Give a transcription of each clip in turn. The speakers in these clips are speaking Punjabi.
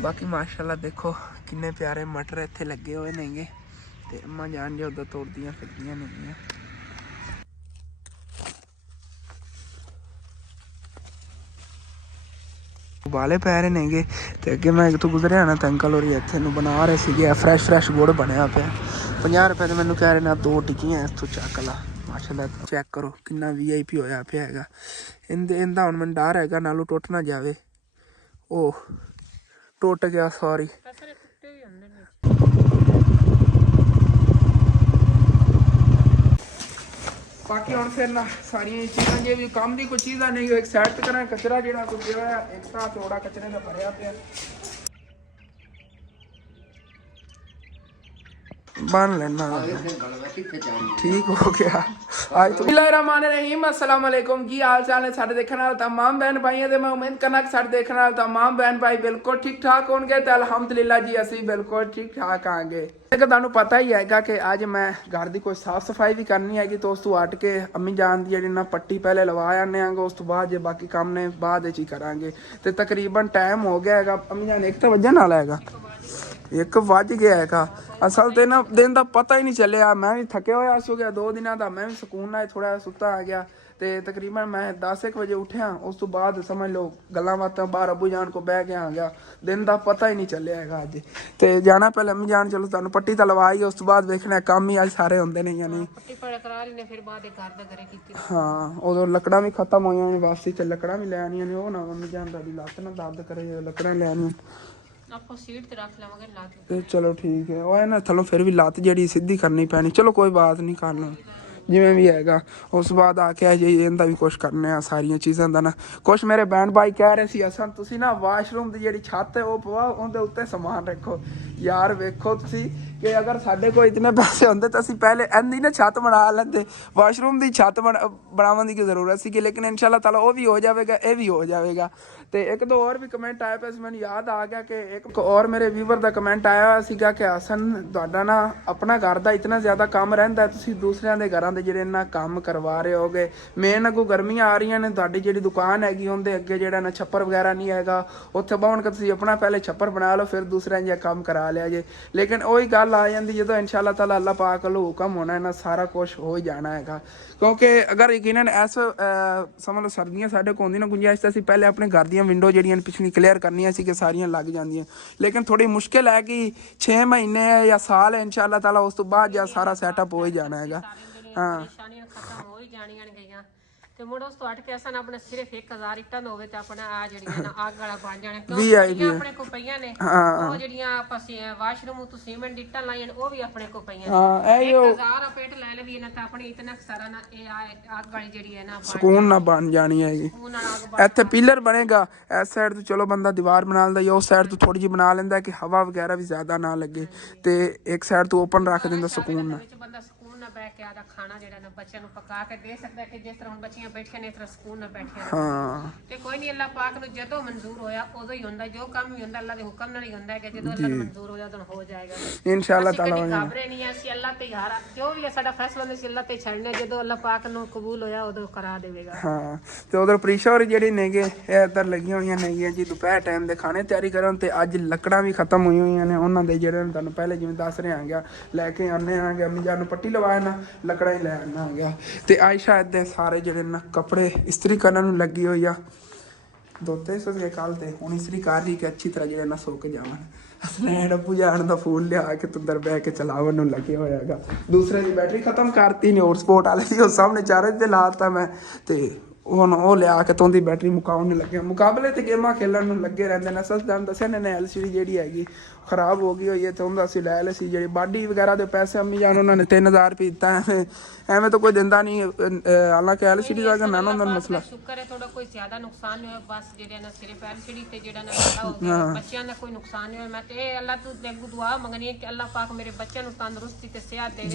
बाकी माशाल्लाह देखो किन्ने प्यारे मटर इत्थे लगे हुए नेगे ते अम्मा जान जो उधर तोड़दियां फिरदियां नेगियां। उबाले पै रहे नेगे ते अगे मैं इतों गुजरिया ना तो अंकल होरी इत्थे नूं बना रहे सीगे फ्रैश गुड़ बनया पिया। 50 रुपए ते मैनू कह रहे ना 2 टिक्कियां इत्थों चक ला। माशाल्लाह चेक करो किन्ना VIP होया पिया हैगा। इंदा हुण मैनूं डर हैगा नालों टुट ना जावे। ओह टुट गया सॉरी। बाकी हम फिर ना सारिया चीज़ा जो भी काम की कोई चीज़ा नहीं एक साइड पर करा कचरा जो कुछ एक थोड़ा कचरे का भरया पे बन लेना ठीक हो गया। आज तो बिस्मिल्लाहिर्रहमानिर्रहीम अस्सलाम वालेकुम की हाल चाल है सारे देखने वाले तमाम बहन भाई ते मैं उम्मीद करना कि सारे देखने वाले तमाम बहन भाई बिल्कुल ठीक ठाक होंगे तो अल्हम्दुलिल्लाह जी असी बिल्कुल ठीक ठाक आएंगे। तुहानू पता ही हैगा कि अज मैं घर की कोई साफ सफाई भी करनी हैगी तो उस तो हट के अम्मी जान दी जी पट्टी पहले लवा आने आंगे उस तो बाद जो बाकी काम ने बाद ही करांगे। तो तकरीबन टाइम हो गया है अम्मी जान 1 तो वजन वाला है 1 वज गया है। असल तो ना दिन का पता ही नहीं चलिया मैं भी थके होया सो गया 2 दिनों का मैं भी सुकून ना थोड़ा सुता आ गया। तो तकरीबन मैं 10-1 बजे उठिया उस तो बाद समझ लो गल्लां बातां बाहर अबू जान को बह के आ गया दिन का पता ही नहीं चलिया है अज। तो जाना पहले अम्मी जान चलो तुहानू पट्टी तो लवाई उस तो बाद देखना काम ही अज सारे होंगे नहीं यानी हाँ उदो लकड़ा भी खत्म हो वापसी तो लकड़ा भी लै आनिया ने वो ना अम्मी जान दी लत्त ना दर्द करे लकड़ा लै आनिया चलो ठीक है वो है ना थलों फिर भी लत्त जी सीधी करनी पैनी चलो कोई बात नहीं कर लो जिमें भी है। उस बाद आके जी इनका भी कुछ करने सारिया चीज़ों का ना कुछ मेरे बहन भाई कह रहे थे असन तुसी ना वाशरूम की जी छत है वो पवाओ उनके उत्ते समान रखो यार वेखो तुसी कि अगर साढ़े को इतने पैसे होंगे तो असी पहले इनकी ना छत बना लेंगे वाशरूम की छत बनाने की जरूरत सी लेकिन इंशाल्लाह ताला वो भी हो जाएगा ये भी हो जाएगा। तो एक दो और भी कमेंट आए पे मैंने याद आ गया कि एक और मेरे व्यूवर का कमेंट आया सीगा कि हसन तुहाडा ना अपना घर का इतना ज़्यादा काम रहिंदा तुसीं दूसरिਆਂ ਦੇ ਘਰਾਂ ਦੇ ਜਿਹੜੇ ना काम करवा रहे होगे मेन अगों गर्मियां आ रही ने तुहाडी ਜਿਹੜੀ दुकान हैगी उनके अगे ਜਿਹੜਾ ना छप्पर वगैरह नहीं हैगा उत्थे बहुण के तुसीं अपना पहले छप्पर बना लो फिर दूसरिਆਂ जिहा काम करा लिया जे। लेकिन वही गल आ जाती जो इंशाल्लाह ताला अल्लाह पाक वालों हुक्म होना है ना सारा कुछ हो ही जाना है। क्योंकि अगर यकीनन ऐस समझ लो सर्दियां साढ़े को होंदी ना गुंजाइश असीं पहले अपने घर दी विंडो जड़ियां पिछली क्लीयर करनियां सी कि सारियां लग जांदियां लेकिन थोड़ी मुश्किल है कि 6 महीने या साल है इंशाल्लाह ताला उस तो बाद जा सारा सैटअप हो ही जाना है। हाँ ਤੇ ਮੁੜ ਉਸ ਤੋਂ ਹਟ ਕੇ ਅਸਾਂ ਆਪਣੇ ਸਿਰਫ 1000 ਇੱਟਾਂ ਹੋਵੇ ਤੇ ਆਪਣਾ ਆ ਜਿਹੜੀਆਂ ਨਾ ਅੱਗ ਵਾਲਾ ਬਣ ਜਾਣਾ ਕਿਉਂਕਿ ਆਪਣੇ ਕੋ ਪਈਆਂ ਨੇ ਉਹ ਜਿਹੜੀਆਂ ਆਪਾਂ ਵਾਸ਼ਰੂਮ ਤੋਂ ਸੀਮੈਂਟ ਇੱਟਾਂ ਲਾਈਆਂ ਉਹ ਵੀ ਆਪਣੇ ਕੋ ਪਈਆਂ ਨੇ ਹਾਂ ਇਹ 1000 ਰੁਪਏ ਲੈ ਲਵੀ ਨਾ ਤਾਂ ਆਪਣੀ ਇਤਨਾ ਸਾਰਾ ਨਾ ਇਹ ਅੱਗ ਵਾਲੀ ਜਿਹੜੀ ਹੈ ਨਾ ਸਕੂਨ ਨਾ ਬਣ ਜਾਣੀ ਹੈਗੀ। ਇੱਥੇ ਪਿਲਰ ਬਣੇਗਾ ਇਸ ਸਾਈਡ ਤੋਂ ਚਲੋ ਬੰਦਾ ਦੀਵਾਰ ਬਣਾ ਲੈਂਦਾ ਜਾਂ ਉਸ ਸਾਈਡ ਤੋਂ ਥੋੜੀ ਜਿਹੀ ਬਣਾ ਲੈਂਦਾ ਕਿ ਹਵਾ ਵਗੈਰਾ ਵੀ ਜ਼ਿਆਦਾ ਨਾ ਲੱਗੇ ਤੇ ਇੱਕ ਸਾਈਡ ਤੋਂ ਓਪਨ ਰੱਖ ਦਿੰਦਾ ਸਕੂਨ ਨਾਲ ਬਹਿ ਕੇ ਆਦਾ ਖਾਣਾ ਜਿਹੜਾ ਨਾ ਬੱਚਿਆਂ ਨੂੰ ਪਕਾ ਕੇ ਦੇ ਸਕਦਾ ਕਿ ਜਿਸ ਤਰ੍ਹਾਂ ਹੁਣ ਬੱਚੀਆਂ ਬੈਠੀਆਂ ਨੇ ਇਸ ਤਰ੍ਹਾਂ ਸਕੂਨ ਨਾਲ ਬੈਠੀਆਂ ਹਾਂ ਤੇ ਕੋਈ ਨਹੀਂ ਅੱਲਾਹ ਪਾਕ ਨੂੰ ਜਦੋਂ ਮਨਜ਼ੂਰ ਹੋਇਆ ਉਦੋਂ ਹੀ ਹੁੰਦਾ ਜੋ ਕੰਮ ਵੀ ਹੁੰਦਾ ਅੱਲਾਹ ਦੇ ਹੁਕਮ ਨਾਲ ਹੀ ਹੁੰਦਾ ਹੈ ਕਿ ਜਦੋਂ ਅੱਲਾਹ ਨੂੰ ਮਨਜ਼ੂਰ ਹੋ ਜਾਏ ਉਦੋਂ ਹੋ ਜਾਏਗਾ ਇਨਸ਼ਾਅੱਲਾਹ ਤਾਲਾ ਘਬਰੇ ਨਹੀਂ ਅਸੀਂ ਅੱਲਾਹ ਤੇ ਹਾਰ ਜੋ ਵੀ ਸਾਡਾ ਫੈਸਲਾ ਨੇ ਅੱਲਾਹ ਤੇ ਛੱਡਨੇ ਜਦੋਂ ਅੱਲਾਹ ਪਾਕ ਨੂੰ ਕਬੂਲ ਹੋਇਆ ਉਦੋਂ ਕਰਾ ਦੇਵੇਗਾ। ਹਾਂ ਤੇ ਉਧਰ ਪ੍ਰੀਸ਼ਾ ਹੋਰ ਜਿਹੜੇ ਨੇਗੇ ਇਹ ਇੱਧਰ ਲੱਗੀਆਂ ਹੋਈਆਂ ਨੇਗੀਆਂ ਜੀ ਦੁਪਹਿਰ ਟਾਈਮ ਦੇ ਖਾਣੇ ਤਿਆਰੀ ਕਰਨ ਤੇ ਅੱਜ ਲੱਕੜਾਂ ਵੀ ਖਤਮ ਹੋਈਆਂ ਹੋਈਆਂ ਨੇ ਉਹਨਾਂ ਦੇ ਜਿਹੜੇ ਤੁਹਾਨੂੰ ਪਹਿਲੇ ਜਿਵੇਂ ਦੱਸ ਰਿਹਾ ਗਿਆ ਲੈ ਕੇ ਆਨੇ ਆਂਗੇ ਅਮੀ ਜਾਨ ਨੂੰ ਪੱਟੀ ਲਵਾਇਆ ਨਾ ਲੱਕੜਾਂ ਹੀ ਲੈ ਆਣਾ ਆ ਗਿਆ। ਤੇ ਆਇਸ਼ਾ ਇੱਦਾਂ ਸਾਰੇ ਜਿਹੜੇ ਨਾ ਕੱਪੜੇ ਇਸਤਰੀ ਕਰਨ ਨੂੰ ਲੱਗੀ ਹੋਈ ਆ ਧੋਤੇ ਸੀਗੇ ਕੱਲ ਤੇ ਹੁਣ ਇਸਤਰੀ ਕਰ ਲਈ ਕਿ ਅੱਛੀ ਤਰ੍ਹਾਂ ਜਿਹੜੇ ਨਾ ਸੁੱਕ ਜਾਵਣ। ਅਸਨੇ ਡੱਬੂ ਜਾਣ ਦਾ ਫੋਨ ਲਿਆ ਕੇ ਤੁੰਦਰ ਬਹਿ ਕੇ ਚਲਾਵਣ ਨੂੰ ਲੱਗੇ ਹੋਇਆਗਾ ਦੂਸਰੇ ਦੀ ਬੈਟਰੀ ਖਤਮ ਕਰਤੀ ਨੇ ਹੋਰ ਸਪੋਰਟ ਵਾਲੇ ਦੀ ਉਹ ਸਾਹਮਣੇ ਚਾਰਜ ਤੇ ਲਾਤਾ ਮੈਂ ਤੇ ਹੁਣ ਉਹ ਲਿਆ ਕੇ ਤੋਂ ਦੀ ਬੈਟਰੀ ਮੁਕਾਉਣ ਨੂੰ ਲੱਗਿਆ ਮੁਕਾਬਲੇ ਤੇ ਗੇਮਾਂ ਖੇਲਣ ਨੂੰ ਲੱਗੇ ਰਹਿੰਦੇ ਨੇ। ਅਸਲ ਤੁਹਾਨੂੰ ਦੱਸਿਆ ਨੇ LCD ਜਿਹੜੀ ਹੈਗੀ ਖਰਾਬ ਹੋ ਗਈ ਹੋਈ ਹੈ ਤੇ ਉਹਦਾ ਅਸੀਂ ਲੈ ਲਈ ਸੀ ਜਿਹੜੀ ਬਾਡੀ ਵਗੈਰਾ ਦੇ ਪੈਸੇ ਅੰਮੀ ਜਾਨ ਉਹਨਾਂ ਨੇ 3000 ਰੁਪਏ ਦਿੱਤਾ ਐਵੇਂ ਤਾਂ ਕੋਈ ਦਿੰਦਾ ਨਹੀਂ ਹਾਲਾਂਕਿ LCD ਦਾ ਨਾ ਉਹਨਾਂ ਦਾ ਮਸਲਾ ਸ਼ੁਕਰ ਹੈ ਥੋੜਾ ਕੋਈ ਜ਼ਿਆਦਾ ਨੁਕਸਾਨ ਨਹੀਂ ਹੋਇਆ ਬਸ ਜਿਹੜਾ ਨਾ ਸਿਰਫ LCD ਤੇ ਜਿਹੜਾ ਨਾ ਖੜਾ ਹੋ ਗਿਆ ਬੱਚਿਆਂ ਦਾ ਕੋਈ ਨੁਕਸਾਨ ਨਹੀਂ ਹੋਇਆ। ਮੈਂ ਤੇ ਅੱਲਾਹ ਤੋਂ ਅੱਗੋਂ ਦੁਆ ਮੰਗਣੀ ਹੈ ਕਿ ਅੱਲਾਹ ਪਾਕ ਮੇਰੇ ਬੱਚਿਆਂ ਨੂੰ ਤੰਦਰੁਸਤੀ ਤੇ ਸਿਹਤ ਦੇਵੇ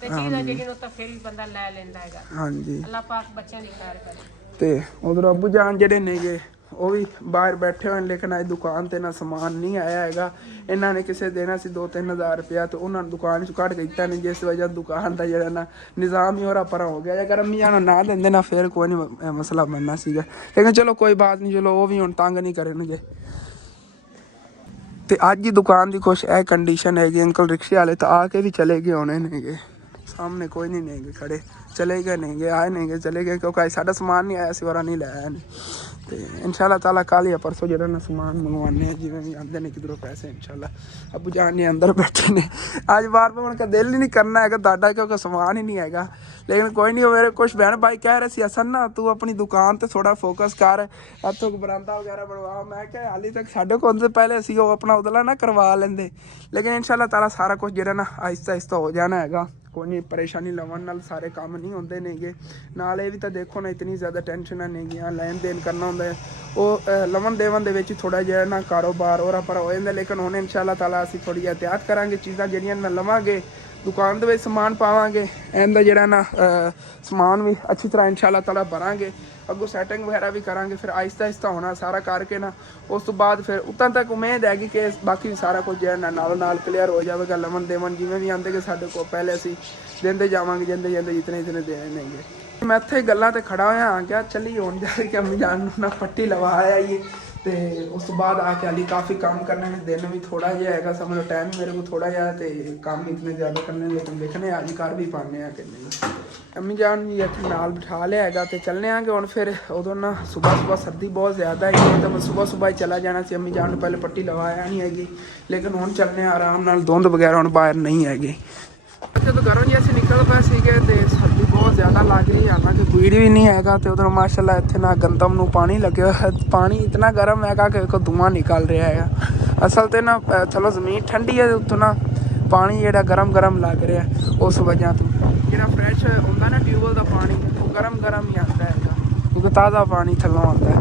ਤੇ ਜਿਹਦਾ ਜਿਹੜੀ ਨੂੰ ਤਾਂ ਫਿਰ ਵੀ ਬੰਦਾ ਲੈ ਲੈਂਦਾ ਹੈਗਾ। ਹਾਂਜੀ ਅੱਲਾਹ ਪਾਕ ਬੱਚਿਆਂ ਦੀ ਖੈਰ ਕਰੇ। ਤੇ ਉਧਰ ਅੱਬੂ ਜਾਨ ਜਿਹੜੇ ਨੇਗੇ ਉਹ ਵੀ ਬਾਹਰ ਬੈਠੇ ਹੋਏ ਲੇਕਿਨ ਅੱਜ ਦੁਕਾਨ ਤੇ ਨਾ ਸਮਾਨ ਨਹੀਂ ਆਇਆ ਹੈਗਾ। ਇਹਨਾਂ ਨੇ ਕਿਸੇ ਦੇਣਾ ਸੀ 2-3 ਹਜ਼ਾਰ ਰੁਪਇਆ ਤੇ ਉਹਨਾਂ ਨੂੰ ਦੁਕਾਨ 'ਚ ਕੱਢ ਕੇ ਦਿੱਤਾ ਨੇ ਜਿਸ ਵਜ੍ਹਾ ਦੁਕਾਨ ਦਾ ਜਿਹੜਾ ਨਾ ਨਿਜ਼ਾਮ ਹੀ ਹੋਰਾ ਪਰਾ ਹੋ ਗਿਆ। ਅਗਰ ਅੰਮੀ ਜਾਨ ਨਾ ਦਿੰਦੇ ਨਾ ਫਿਰ ਕੋਈ ਨਹੀਂ ਮਸਲਾ ਬਣਨਾ ਸੀਗਾ ਲੇਕਿਨ ਚਲੋ ਕੋਈ ਬਾਤ ਨਹੀਂ ਚਲੋ ਉਹ ਵੀ ਹੁਣ ਤੰਗ ਨਹੀਂ ਕਰਨਗੇ। ਤੇ ਅੱਜ ਹੀ ਦੁਕਾਨ ਦੀ ਕੁਛ ਇਹ ਕੰਡੀਸ਼ਨ ਹੈਗੀ। ਅੰਕਲ ਰਿਕਸ਼ੇ ਵਾਲੇ ਤਾਂ ਆ ਕੇ ਵੀ ਚਲੇ ਗਏ ਹੋਣੇ ਨੇਗੇ, ਸਾਹਮਣੇ ਕੋਈ ਨਹੀਂ ਨੇਗੇ ਖੜੇ, ਚਲੇ ਗਏ ਨੇਗੇ, ਆਏ ਨੇਗੇ ਚਲੇ ਗਏ, ਕਿਉਂਕਿ ਅੱਜ ਸਾਡਾ ਸਮਾਨ ਨਹੀਂ ਆਇਆ ਸੀ ਔਰ ਨਹੀਂ ਲੈ ਆਇਆ ਨੇ। ਤੇ ਇਨਸ਼ਾਅੱਲਾ ਤਾਲਾ ਕੱਲ੍ਹ ਜਾਂ ਪਰਸੋਂ ਜਿਹੜਾ ਨਾ ਸਮਾਨ ਮੰਗਵਾਉਂਦੇ ਆ, ਜਿਵੇਂ ਵੀ ਆਉਂਦੇ ਨੇ ਕਿਧਰੋਂ ਪੈਸੇ ਇਨਸ਼ਾਅੱਲਾ। ਅੱਬੂ ਜਾਨ ਨੇ ਅੰਦਰ ਬੈਠੇ ਨੇ, ਅੱਜ ਬਾਰ ਬਾਰ का दिल ही नहीं करना है ਤੁਹਾਡਾ, ਕਿਉਂਕਿ ਸਮਾਨ ਹੀ ਨਹੀਂ ਹੈਗਾ। ਲੇਕਿਨ ਕੋਈ ਨਹੀਂ, ਮੇਰੇ ਕੁਛ ਭੈਣ ਭਾਈ ਕਹਿ ਰਹੇ ਸੀ ਅਸਨ ਨਾ ਤੂੰ ਆਪਣੀ ਦੁਕਾਨ ਤੇ ਥੋੜਾ ਫੋਕਸ ਕਰ, ਇੱਥੋਂ ਬਰਾਂਦਾ ਵਗੈਰਾ ਬਣਵਾ। ਮੈਂ ਕਿਹਾ ਹਾਲੀ ਤੱਕ ਸਾਡੇ ਕੋਲ ਤੋਂ ਪਹਿਲੇ ਅਸੀਂ ਉਹ ਆਪਣਾ ਉਦਲਾ ਨਾ ਕਰਵਾ ਲੈਂਦੇ, ਲੇਕਿਨ ਇਨਸ਼ਾਅੱਲਾ ਤਾਲਾ ਸਾਰਾ ਕੁਛ ਜਿਹੜਾ ਨਾ ਆਹਿਸਤਾ ਆਹਿਸਤਾ ਹੋ ਜਾਣਾ ਹੈਗਾ। ਕੋਈ ਨਹੀਂ, ਪਰੇਸ਼ਾਨੀ ਲਵਣ ਨਾਲ ਸਾਰੇ ਕੰਮ ਨਹੀਂ ਹੁੰਦੇ ਨੇਗੇ। ਨਾਲ ਇਹ ਵੀ ਤਾਂ ਦੇਖੋ ਨਾ, ਇਤਨੀ ਜ਼ਿਆਦਾ ਟੈਨਸ਼ਨਾਂ ਨੇਗੀਆਂ, ਲੈਣ ਦੇਣ ਕਰਨਾ ਹੁੰਦਾ ਹੈ, ਉਹ ਲਵਣ ਦੇਵਣ ਦੇ ਵਿੱਚ ਥੋੜ੍ਹਾ ਜਿਹਾ ਨਾ ਕਾਰੋਬਾਰ ਔਰਾ ਪਰ ਹੋ ਜਾਂਦਾ। ਲੇਕਿਨ ਹੁਣ ਇਨਸ਼ਾਅੱਲਾ ਤਾਲਾ ਅਸੀਂ ਥੋੜ੍ਹੀ ਇਹਤਿਆਤ ਕਰਾਂਗੇ, ਚੀਜ਼ਾਂ ਜਿਹੜੀਆਂ ਨਾ ਲਵਾਂਗੇ, ਦੁਕਾਨ ਦੇ ਵਿੱਚ ਸਮਾਨ ਪਾਵਾਂਗੇ, ਇਹਦਾ ਜਿਹੜਾ ਨਾ ਸਮਾਨ ਵੀ ਅੱਛੀ ਤਰ੍ਹਾਂ ਇਨਸ਼ਾਅੱਲਾ ਤਾਲਾ ਭਰਾਂਗੇ, ਅੱਗੋਂ ਸੈਟਿੰਗ ਵਗੈਰਾ ਵੀ ਕਰਾਂਗੇ। ਫਿਰ ਆਹਿਸਤਾ ਆਹਿਸਤਾ ਹੋਣਾ ਸਾਰਾ ਕਰਕੇ ਨਾ, ਉਸ ਤੋਂ ਬਾਅਦ ਫਿਰ ਉੱਤਾਂ ਤੱਕ ਉਮੀਦ ਹੈਗੀ ਕਿ ਬਾਕੀ ਸਾਰਾ ਕੁਝ ਜਿਹੜਾ ਨਾ ਨਾਲੋਂ ਨਾਲ ਕਲੀਅਰ ਹੋ ਜਾਵੇਗਾ। ਲਵਣ ਦੇਵਣ ਜਿਵੇਂ ਵੀ ਆਉਂਦੇ ਕਿ ਸਾਡੇ ਕੋਲ ਪਹਿਲੇ ਅਸੀਂ ਦਿੰਦੇ ਜਾਵਾਂਗੇ, ਜਾਂਦੇ ਜਾਂਦੇ ਜਿਤਨੇ ਦੇਣੇ ਨੇਗੇ। ਮੈਂ ਇੱਥੇ ਗੱਲਾਂ ਤੇ ਖੜਾ ਹੋਇਆ ਆ ਗਿਆ, ਚੱਲੀ ਹੁਣ ਜਾ ਕੇ ਅੰਮੀ ਜਾਨ ਨੂੰ ਨਾ ਪੱਟੀ ਲਵਾ ਆਈਏ। ਤੇ ਉਸ ਤੋਂ ਬਾਅਦ ਆ ਕੇ ਹਾਲੀ ਕਾਫੀ ਕੰਮ ਕਰਨੇ ਨੇ, ਦਿਨ ਵੀ ਥੋੜਾ ਜਿਹਾ ਹੈਗਾ, ਸਮਝ ਟਾਈਮ ਮੇਰੇ ਕੋਲ ਥੋੜਾ ਜਿਹਾ ਤੇ ਕੰਮ ਇਤਨੇ ਜ਼ਿਆਦਾ ਕਰਨੇ, ਲੇਕਿਨ ਦੇਖਣੇ ਅੱਜ ਕਰ ਵੀ ਪਾਉਂਦੇ ਆ ਕਿ ਨਹੀਂ। ਅੰਮੀ ਜਾਨ ਜੀ ਇੱਥੇ ਨਾਲ ਬਿਠਾ ਲਿਆ ਹੈਗਾ ਤੇ ਚੱਲਨੇ ਆਂਗੇ ਹੁਣ। ਫਿਰ ਉਦੋਂ ਨਾ ਸੁਬਾਹ ਸਰਦੀ ਬਹੁਤ ਜ਼ਿਆਦਾ ਹੈਗੀ, ਤਾਂ ਮੈਂ ਸੁਬਾਹ ਹੀ ਚਲਾ ਜਾਣਾ ਸੀ। ਅੰਮੀ ਜਾਨ ਨੂੰ ਪਹਿਲੇ ਪੱਟੀ ਲਵਾਇਆ ਨਹੀਂ ਹੈਗੀ, ਲੇਕਿਨ ਹੁਣ ਚੱਲਨੇ ਆਰਾਮ ਨਾਲ, ਧੁੰਦ ਵਗੈਰਾ ਹੁਣ ਬਾਹਰ ਨਹੀਂ ਹੈਗੀ। ਜਦੋਂ ਘਰੋਂ ਜੀ ਅਸੀਂ ਨਿਕਲ ਪਏ ਸੀਗੇ ਤੇ ਸਰਦੀ ਬਹੁਤ ਜ਼ਿਆਦਾ ਲੱਗ ਰਹੀ, ਹਾਲਾਂਕਿ ਭੀੜ ਵੀ ਨਹੀਂ ਹੈਗਾ। ਤੇ ਉਧਰ ਮਾਸ਼ਾਅੱਲਾ ਇੱਥੇ ਨਾ ਗੰਦਮ ਨੂੰ ਪਾਣੀ ਲੱਗਿਆ ਹੋਇਆ, ਪਾਣੀ ਇਤਨਾ ਗਰਮ ਹੈਗਾ ਕਿ ਕੋਈ ਧੂੰਆਂ ਨਿਕਲ ਰਿਹਾ ਹੈਗਾ। ਅਸਲ ਤੇ ਨਾ ਚਲੋ ਜ਼ਮੀਨ ਠੰਡੀ ਹੈ, ਉੱਤੋਂ ਨਾ ਪਾਣੀ ਜਿਹੜਾ ਗਰਮ ਲੱਗ ਰਿਹਾ, ਉਸ ਵਜ੍ਹਾ ਤੋਂ ਜਿਹੜਾ ਫਰੈਸ਼ ਹੁੰਦਾ ਨਾ ਟਿਊਬਵੈੱਲ ਦਾ ਪਾਣੀ, ਉਹ ਗਰਮ ਹੀ ਆਉਂਦਾ ਹੈਗਾ, ਕਿਉਂਕਿ ਤਾਜ਼ਾ ਪਾਣੀ ਥੱਲੋਂ ਆਉਂਦਾ ਹੈ।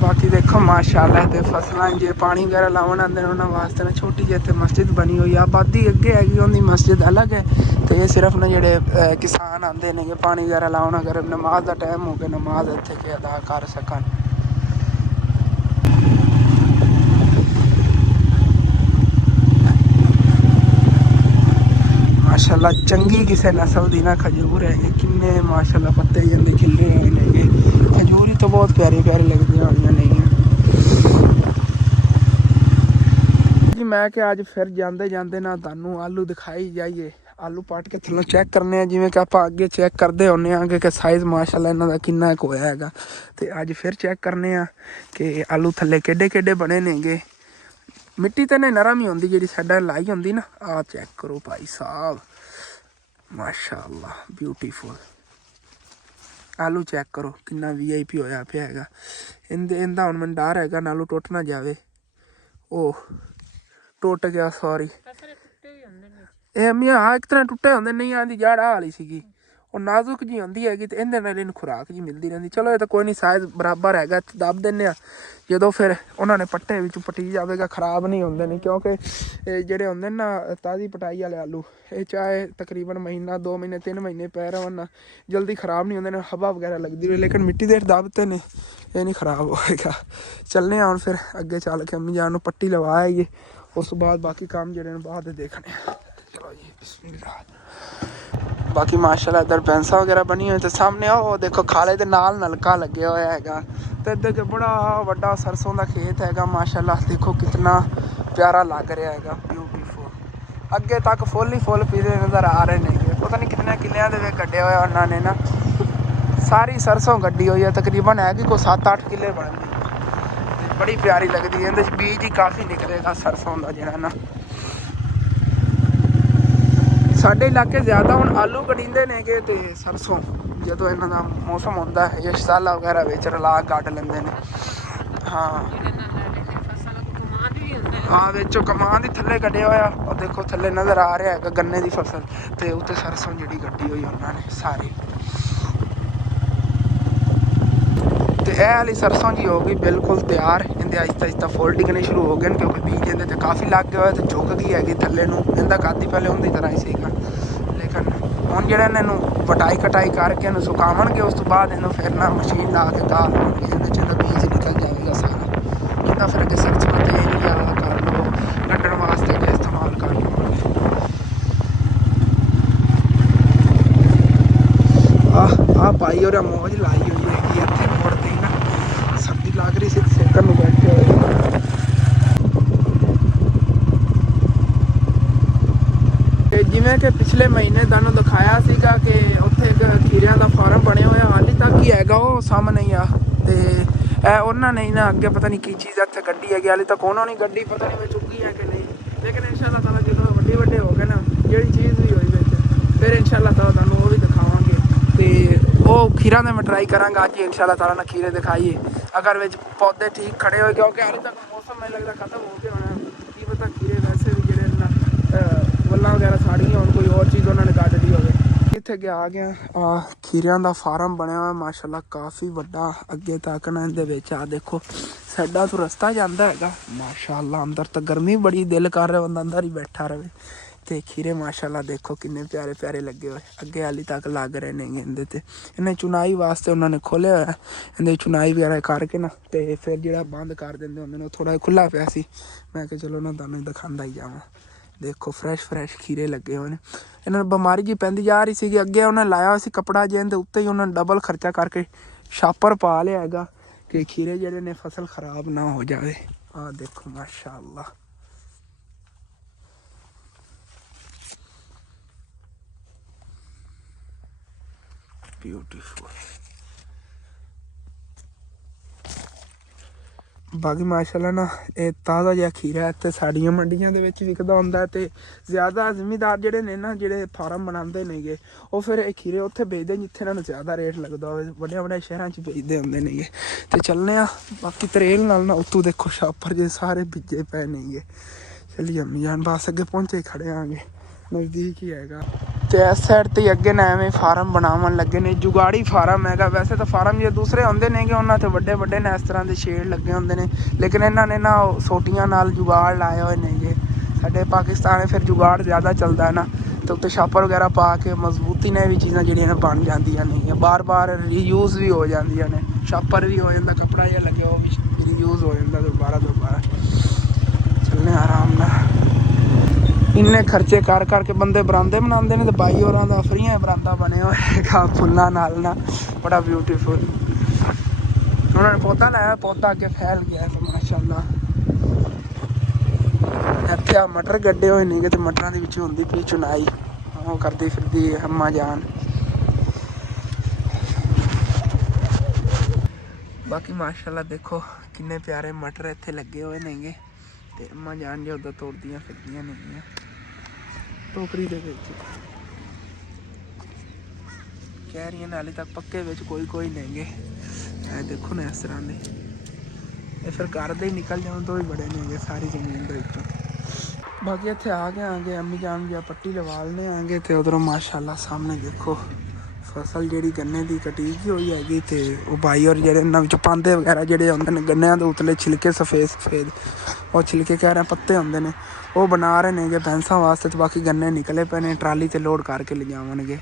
बाकी देखो माशाअल्लाह ते फसलां जे पानी वगैरह लावन आंदे ने उन्हां वास्ते ना छोटी जी इत्थे मस्जिद बनी हुई है। आबादी अगे हैगी, उन्दी मस्जिद अलग है। तो ये सिर्फ ना जेह्ड़े किसान आंदे ने पानी वगैरह लावन, अगर नमाज का टाइम हो गया नमाज इत्थे के अदा कर सकन। माशाअल्लाह चंगी किसी नस्ल दी ना खजूर है, किन्ने माशाअल्लाह पत्ते जंदे खिले हुए ने। खजूर ही तो बहुत प्यारी लगदी होनी नहीं जी। मैं कि अज फिर जाते जाते ना तुहानू आलू दिखाई जाइए, आलू पट के थल्लों चैक करने, जिवें कि आपां अगे चैक करते होने कि साइज़ माशाअल्लाह इन्हां दा किन्ना क होया हैगा। ते अज फिर चैक करने कि आलू थल्ले केडे बने नेगे। मिट्टी तो नहीं नरम ही होंदी जिहड़ी साडा लाई होंदी ना। आ चैक करो भाई साहब, माशाअल्लाह ब्यूटीफुल आलू चैक करो, किन्ना VIP होया पिया हैगा। इंदा हुण मैनूं डर हैगा नालू टुट ना जावे। ओह टुट गया, सॉरी। ਇਹ ਮੀਆਂ ਆ ਇੱਕ ਤਰ੍ਹਾਂ ਟੁੱਟੇ ਹੁੰਦੇ, ਨਹੀਂ ਆਂਦੀ ਜੜ ਆ ਵਾਲੀ ਸੀਗੀ, ਉਹ ਨਾਜ਼ੁਕ ਜੀ ਹੁੰਦੀ ਹੈਗੀ ਤੇ ਇਹਦੇ ਨਾਲ ਇਹਨੂੰ ਖੁਰਾਕ ਜੀ ਮਿਲਦੀ ਰਹਿੰਦੀ। ਚਲੋ ਇਹ ਤਾਂ ਕੋਈ ਨਹੀਂ, ਸਾਈਜ਼ ਬਰਾਬਰ ਹੈਗਾ, ਦੱਬ ਦਿੰਦੇ ਆ। ਜਦੋਂ ਫਿਰ ਉਹਨਾਂ ਨੇ ਪੱਟੇ ਵਿੱਚ ਪੱਟੀ ਜਾਵੇਗਾ, ਖਰਾਬ ਨਹੀਂ ਹੁੰਦੇ ਨੇ, ਕਿਉਂਕਿ ਇਹ ਜਿਹੜੇ ਹੁੰਦੇ ਨਾ ਤਾਜ਼ੀ ਪਟਾਈ ਵਾਲੇ ਆਲੂ, ਇਹ ਚਾਹੇ ਤਕਰੀਬਨ ਮਹੀਨਾ 2 ਮਹੀਨੇ 3 ਮਹੀਨੇ ਪੈ ਰਹਿਣ ਨਾ, ਜਲਦੀ ਖਰਾਬ ਨਹੀਂ ਹੁੰਦੇ ਨੇ, ਹਵਾ ਵਗੈਰਾ ਲੱਗਦੀ ਹੋਈ। ਲੇਕਿਨ ਮਿੱਟੀ ਦੇ ਦੱਬਤੇ ਨੇ, ਇਹ ਨਹੀਂ ਖਰਾਬ ਹੋਏਗਾ। ਚੱਲਨੇ ਆ ਹੁਣ ਫਿਰ ਅੱਗੇ ਚੱਲ ਕੇ ਅੰਮੀ ਜਾਨ ਨੂੰ ਪੱਟੀ ਲਵਾ ਆਈਏ, ਉਸ ਤੋਂ ਬਾਅਦ ਬਾਕੀ ਕੰਮ ਜਿਹੜੇ ਨੇ ਬਾਅਦ ਦੇਖਣੇ ਆ। चलो जी बिस्मिल्लाह। बाकी माशाल्लाह इधर भैंसा वगैरह बनी हुई, तो सामने आओ देखो खाले दे नाल नलका लगे होया हैगा। तो इधर के बड़ा वड्डा सरसों का खेत हैगा माशाल्लाह, देखो कितना प्यारा लग रहा हैगा, ब्यूटीफुल। अगे तक फुल ही फुल पीले नज़र आ रहे हैं। पता नहीं कितने किलियां दे कड्ढे होया उन्होंने ना, सारी सरसों कड्ढी हुई है, तकरीबन है कि कोई 7-8 किले बनती, बड़ी प्यारी लगती है। इहदे बीज ही काफ़ी निकलेगा सरसों का जिहड़ा ना। ਸਾਡੇ ਇਲਾਕੇ ਜ਼ਿਆਦਾ ਹੁਣ ਆਲੂ ਕਢੀਂਦੇ ਨੇਗੇ ਤੇ ਸਰਸੋਂ, ਜਦੋਂ ਇਹਨਾਂ ਦਾ ਮੌਸਮ ਹੁੰਦਾ ਹੈ ਇਹ ਸਾਲਾ ਵਗੈਰਾ ਵਿੱਚ ਰਲਾ ਕੱਢ ਲੈਂਦੇ ਨੇ। ਹਾਂ ਵਿੱਚੋਂ ਕਮਾਨ ਦੀ ਥੱਲੇ ਕੱਢਿਆ ਹੋਇਆ, ਉਹ ਦੇਖੋ ਥੱਲੇ ਨਜ਼ਰ ਆ ਰਿਹਾ ਹੈਗਾ ਗੰਨੇ ਦੀ ਫਸਲ, ਤੇ ਉੱਤੇ ਸਰਸੋਂ ਜਿਹੜੀ ਕੱਢੀ ਹੋਈ ਉਹਨਾਂ ਨੇ ਸਾਰੀ। ਤੇ ਇਹ ਵਾਲੀ ਸਰਸੋਂ ਜੀ ਹੋ ਗਈ ਬਿਲਕੁਲ ਤਿਆਰ। ਇਹਦੇ ਆਹਿਸਤਾ ਫੁੱਲ ਡਿੱਗਣੇ ਸ਼ੁਰੂ ਹੋ ਗਏ ਨੇ, ਕਿਉਂਕਿ ਬੀਜ ਇਹਦੇ ਤੇ ਕਾਫੀ ਲੱਗ ਗਿਆ ਹੋਇਆ ਤੇ ਝੁਕ ਗਈ ਹੈਗੀ ਥੱਲੇ ਨੂੰ। ਇਹਦਾ ਕੱਦ ਹੀ ਪਹਿਲੇ ਉਹਦੀ ਤਰ੍ਹਾਂ ਹੀ ਸੀਗਾ, ਲੇਕਿਨ ਹੁਣ ਜਿਹੜਾ ਇਹਨੂੰ ਵਟਾਈ ਕਟਾਈ ਕਰਕੇ ਇਹਨੂੰ ਸੁਕਾਵਣਗੇ, ਉਸ ਤੋਂ ਬਾਅਦ ਇਹਨੂੰ ਫਿਰ ਨਾ ਮਸ਼ੀਨ ਲਾ ਕੇ ਤਾਲ ਹੋਣਗੇ, ਇਹਦੇ 'ਚ ਬੀਜ ਨਿਕਲ ਜਾਵੇਗਾ ਸਾਰਾ। ਇਹਦਾ ਫਿਰ ਅੱਗੇ ਸਰਚ ਮਤੇ ਕਰ ਲਓ, ਕੱਢਣ ਵਾਸਤੇ ਅੱਗੇ ਇਸਤੇਮਾਲ ਕਰ ਲਵਾਂਗੇ। ਬਾਈ ਹੋਰਾਂ ਮੌਜ ਲਾਈ ਹੋਈ ਹੈਗੀ ਇੱਥੇ ਮੋੜ ਤੇ ਨਾ, ਸਰਦੀ ਲੱਗ ਰਹੀ ਸੀ ਸੇਕਣ ਨੂੰ ਬੈਠੇ ਹੋਏ। ਤੇ ਜਿਵੇਂ ਕਿ ਪਿਛਲੇ ਮਹੀਨੇ ਤੁਹਾਨੂੰ ਦਿਖਾਇਆ ਸੀਗਾ ਕਿ ਉੱਥੇ ਇੱਕ ਖੀਰਿਆਂ ਦਾ ਫਾਰਮ ਬਣਿਆ ਹੋਇਆ, ਹਾਲੇ ਤੱਕ ਹੀ ਹੈਗਾ ਉਹ ਸਾਹਮਣੇ ਹੀ ਆ। ਤੇ ਇਹ ਉਹਨਾਂ ਨੇ ਨਾ ਅੱਗੇ ਪਤਾ ਨਹੀਂ ਕੀ ਚੀਜ਼ ਇੱਥੇ ਗੱਡੀ ਹੈਗੀ, ਹਾਲੇ ਤੱਕ ਉਹਨਾਂ ਨੇ ਗੱਡੀ ਪਤਾ ਨਹੀਂ ਵਿੱਚ ਚੁੱਕੀ ਹੈ ਕਿ ਨਹੀਂ, ਲੇਕਿਨ ਇਨਸ਼ਾਅੱਲਾ ਤਾਲਾ ਜਦੋਂ ਵੱਡੇ ਹੋ ਗਏ ਨਾ ਜਿਹੜੀ ਚੀਜ਼ ਵੀ ਹੋਈ ਵਿੱਚ, ਫਿਰ ਇਨਸ਼ਾਅੱਲਾ ਤਾਲਾ ਤੁਹਾਨੂੰ ਉਹ ਵੀ ਦਿਖਾਵਾਂਗੇ। ਤੇ ਉਹ ਖੀਰਾਂ ਦੇ ਮੈਂ ਟਰਾਈ ਕਰਾਂਗਾ ਅੱਜ ਹੀ ਇਨਸ਼ਾਅੱਲਾ ਤਾਲਾ ਨਾਲ ਖੀਰੇ ਦਿਖਾਈਏ, ਅਗਰ ਵਿੱਚ ਪੌਦੇ ਠੀਕ ਖੜੇ ਹੋਏ, ਕਿਉਂਕਿ ਹਾਲੇ ਤੱਕ ਮੌਸਮ ਮੈਨੂੰ ਲੱਗਦਾ ਖਤਮ ਹੋ ਗਿਆ ਹੋਣਾ, ਕੀ ਪਤਾ ਖੀਰੇ ਵੈਸੇ ਵੀ ਜਿਹੜੇ ਨਾ ਵੱਲਾਂ ਵਗੈਰਾ ਸਾੜੀਆਂ ਹੋਣ, ਕੋਈ ਹੋਰ ਚੀਜ਼ ਉਹਨਾਂ ਨੇ ਕੱਢ ਲਈ ਹੋਵੇ। ਇੱਥੇ ਅੱਗੇ ਆ ਗਿਆ ਆ ਖੀਰਿਆਂ ਦਾ ਫਾਰਮ ਬਣਿਆ ਹੋਇਆ ਮਾਸ਼ਾਅੱਲਾ ਕਾਫੀ ਵੱਡਾ, ਅੱਗੇ ਤੱਕ ਨਾ ਇਹਦੇ ਵਿੱਚ ਆ ਦੇਖੋ ਸਾਡਾ ਤੋਂ ਰਸਤਾ ਜਾਂਦਾ ਹੈਗਾ ਮਾਸ਼ਾਅੱਲਾ। ਅੰਦਰ ਤਾਂ ਗਰਮੀ ਬੜੀ, ਦਿਲ ਕਰ ਰਿਹਾ ਬੰਦਾ ਅੰਦਰ ਹੀ ਬੈਠਾ ਰਵੇ। ਤੇ ਖੀਰੇ ਮਾਸ਼ਾਅੱਲਾ ਦੇਖੋ ਕਿੰਨੇ ਪਿਆਰੇ ਪਿਆਰੇ ਲੱਗੇ ਹੋਏ, ਅੱਗੇ ਹਾਲੇ ਤੱਕ ਲੱਗ ਰਹੇ ਨੇ ਇਹਦੇ ਤੇ। ਇਹਨੇ ਚੁਨਾਈ ਵਾਸਤੇ ਉਹਨਾਂ ਨੇ ਖੋਲ੍ਹਿਆ ਹੋਇਆ, ਇਹਦੇ ਚੁਨਾਈ ਵਗੈਰਾ ਕਰਕੇ ਨਾ ਤੇ ਫਿਰ ਜਿਹੜਾ ਬੰਦ ਕਰ ਦਿੰਦੇ ਹੁੰਦੇ ਨੇ, ਥੋੜ੍ਹਾ ਜਿਹਾ ਖੁੱਲ੍ਹਾ ਪਿਆ ਸੀ, ਮੈਂ ਕਿਹਾ ਚਲੋ ਨਾ ਤੁਹਾਨੂੰ ਦਿਖਾਉਂਦਾ ਹੀ ਜਾਵਾਂ। ਦੇਖੋ ਫਰੈਸ਼ ਖੀਰੇ ਲੱਗੇ ਹੋਏ ਨੇ। ਇਹਨਾਂ ਨੂੰ ਬਿਮਾਰੀ ਜੀ ਪੈਂਦੀ ਜਾ ਰਹੀ ਸੀਗੀ, ਅੱਗੇ ਉਹਨਾਂ ਨੇ ਲਾਇਆ ਹੋਇਆ ਸੀ ਕੱਪੜਾ ਜਿਹਦੇ ਉੱਤੇ ਹੀ ਉਹਨਾਂ ਨੇ ਡਬਲ ਖਰਚਾ ਕਰਕੇ ਛਾਪਰ ਪਾ ਲਿਆ ਹੈਗਾ ਕਿ ਖੀਰੇ ਜਿਹੜੇ ਨੇ ਫਸਲ ਖਰਾਬ ਨਾ ਹੋ ਜਾਵੇ। ਆਹ ਦੇਖੋ ਮਾਸ਼ਾਅੱਲਾ ਬਿਊਟੀਫੁਲ। ਬਾਕੀ ਮਾਸ਼ਾਅੱਲਾ ਨਾ ਇਹ ਤਾਜ਼ਾ ਜਿਹਾ ਖੀਰਾ ਇੱਥੇ ਸਾਡੀਆਂ ਮੰਡੀਆਂ ਦੇ ਵਿੱਚ ਵਿਕਦਾ ਹੁੰਦਾ, ਤੇ ਜ਼ਿਆਦਾ ਜ਼ਿਮੀਦਾਰ ਜਿਹੜੇ ਨੇ ਨਾ, ਜਿਹੜੇ ਫਾਰਮ ਬਣਾਉਂਦੇ ਨੇਗੇ, ਉਹ ਫਿਰ ਇਹ ਖੀਰੇ ਉੱਥੇ ਵੇਚਦੇ ਜਿੱਥੇ ਇਹਨਾਂ ਨੂੰ ਜ਼ਿਆਦਾ ਰੇਟ ਲੱਗਦਾ ਹੋਵੇ, ਵੱਡੇ ਸ਼ਹਿਰਾਂ 'ਚ ਵੇਚਦੇ ਹੁੰਦੇ ਨੇਗੇ। ਤੇ ਚੱਲਦੇ ਆ ਬਾਕੀ ਤਰੇਲ ਨਾਲ ਨਾ, ਉੱਤੋਂ ਦੇਖੋ ਛਾਪਰ ਜੇ ਸਾਰੇ ਭਿੱਜੇ ਪਏ ਨੇਗੇ। ਚੱਲੀਏ ਅੰਮੀ ਜਾਨ ਬਸ ਅੱਗੇ ਪਹੁੰਚੇ ਖੜੇ ਆਂਗੇ, ਨਜ਼ਦੀਕ ਹੀ ਹੈਗਾ। ਤੇ ਇਸ ਸਾਈਡ ਤੇ ਅੱਗੇ ਨਾ ਐਵੇਂ ਫਾਰਮ ਬਣਾਉਣ ਲੱਗੇ ਨੇ, ਜੁਗਾੜੀ ਫਾਰਮ ਹੈਗਾ। ਵੈਸੇ ਤਾਂ ਫਾਰਮ ਜੇ ਦੂਸਰੇ ਹੁੰਦੇ ਨੇਗੇ ਉਹਨਾਂ 'ਤੇ ਵੱਡੇ ਨੇ ਇਸ ਤਰ੍ਹਾਂ ਦੇ ਸ਼ੇਡ ਲੱਗੇ ਹੁੰਦੇ ਨੇ, ਲੇਕਿਨ ਇਹਨਾਂ ਨੇ ਨਾ ਸੋਟੀਆਂ ਨਾਲ ਜੁਗਾੜ ਲਾਏ ਹੋਏ ਨੇਗੇ। ਸਾਡੇ ਪਾਕਿਸਤਾਨ ਫਿਰ ਜੁਗਾੜ ਜ਼ਿਆਦਾ ਚੱਲਦਾ ਹੈ ਨਾ, ਤੇ ਉੱਤੇ ਛਾਪਰ ਵਗੈਰਾ ਪਾ ਕੇ ਮਜ਼ਬੂਤੀ ਨਾਲ ਵੀ ਚੀਜ਼ਾਂ ਜਿਹੜੀਆਂ ਨੇ ਬਣ ਜਾਂਦੀਆਂ ਨੇਗੀਆਂ, ਬਾਰ ਰੀਯੂਜ਼ ਵੀ ਹੋ ਜਾਂਦੀਆਂ ਨੇ। ਛਾਪਰ ਵੀ ਹੋ ਜਾਂਦਾ, ਕੱਪੜਾ ਜਿਹਾ ਲੱਗਿਆ ਉਹ ਵੀ ਰੀਯੂਜ਼ ਹੋ ਜਾਂਦਾ ਦੁਬਾਰਾ। ਚੱਲਣੇ ਆਰਾਮ ਨਾਲ। ਇੰਨੇ ਖਰਚੇ ਕਰ ਕਰਕੇ ਬੰਦੇ ਬਰਾਂਦੇ ਬਣਾਉਂਦੇ ਨੇ, ਤੇ ਬਾਈ ਹੋਰਾਂ ਦਾ ਫਰੀਆਂ ਬਰਾਂਦਾ ਬਣਿਆ ਹੋਏਗਾ ਫੁੱਲਾਂ ਨਾਲ ਨਾ, ਬੜਾ ਬਿਊਟੀਫੁਲ। ਉਹਨਾਂ ਨੇ ਪੌਦਾ ਲਾਇਆ, ਪੌਦਾ ਅੱਗੇ ਫੈਲ ਗਿਆ ਮਾਸ਼ਾਅੱਲਾ। ਇੱਥੇ ਆ ਮਟਰ ਗੱਡੇ ਹੋਏ ਨੇਗੇ, ਤੇ ਮਟਰਾਂ ਦੇ ਵਿੱਚ ਹੁੰਦੀ ਪਈ ਚੁਨਾਈ, ਉਹ ਕਰਦੀ ਫਿਰਦੀ ਅੰਮਾ ਜਾਨ। ਬਾਕੀ ਮਾਸ਼ਾਅੱਲਾ ਦੇਖੋ ਕਿੰਨੇ ਪਿਆਰੇ ਮਟਰ ਇੱਥੇ ਲੱਗੇ ਹੋਏ ਨੇਗੇ, ਤੇ ਅੰਮਾ ਜਾਨ ਜੇ ਉੱਦਾਂ ਤੋੜਦੀਆਂ ਫਿਰਦੀਆਂ ਨੇਗੀਆਂ ਟੋਕਰੀ ਦੇ ਵਿੱਚ। ਕਹਿ ਰਹੀਆਂ ਨੇ ਹਾਲੇ ਤੱਕ ਪੱਕੇ ਵਿੱਚ ਕੋਈ ਨੇਗੇ। ਇਹ ਦੇਖੋ ਨਾ ਇਸ ਤਰ੍ਹਾਂ ਦੇ, ਇਹ ਫਿਰ ਘਰ ਦੇ ਹੀ ਨਿਕਲ ਜਾਣ ਤੋਂ ਵੀ ਬੜੇ ਨੇਗੇ ਸਾਰੀ ਜ਼ਮੀਨ ਦੇ ਵਿੱਚੋਂ। ਬਾਕੀ ਇੱਥੇ ਆ ਗਏ ਅੰਮੀ ਜਾਨ ਜਾਂ ਪੱਟੀ ਲਵਾ ਲੈਣੇ ਆਂਗੇ, ਤੇ ਉਧਰੋਂ ਮਾਸ਼ਾਅੱਲਾ ਸਾਹਮਣੇ ਦੇਖੋ ਫਸਲ ਜਿਹੜੀ ਗੰਨੇ ਦੀ ਕਟੀਕੀ ਹੋਈ ਹੈਗੀ, ਤੇ ਉਹ ਬਾਈ ਔਰ ਜਿਹੜੇ ਇਹਨਾਂ ਵਿੱਚ ਪਾਂਦੇ ਵਗੈਰਾ ਜਿਹੜੇ ਹੁੰਦੇ ਨੇ ਗੰਨਿਆਂ ਦੇ ਉਤਲੇ ਛਿਲਕੇ ਸਫੇਦ ਉਹ ਛਿਲਕੇ ਕਹਿ ਰਹੇ ਪੱਤੇ ਹੁੰਦੇ ਨੇ, ਉਹ ਬਣਾ ਰਹੇ ਨੇਗੇ ਭੈਂਸਾਂ ਵਾਸਤੇ। ਤੇ ਬਾਕੀ ਗੰਨੇ ਨਿਕਲੇ ਪਏ ਨੇ, ਟਰਾਲੀ 'ਤੇ ਲੋਡ ਕਰਕੇ ਲਿਜਾਵਣਗੇ।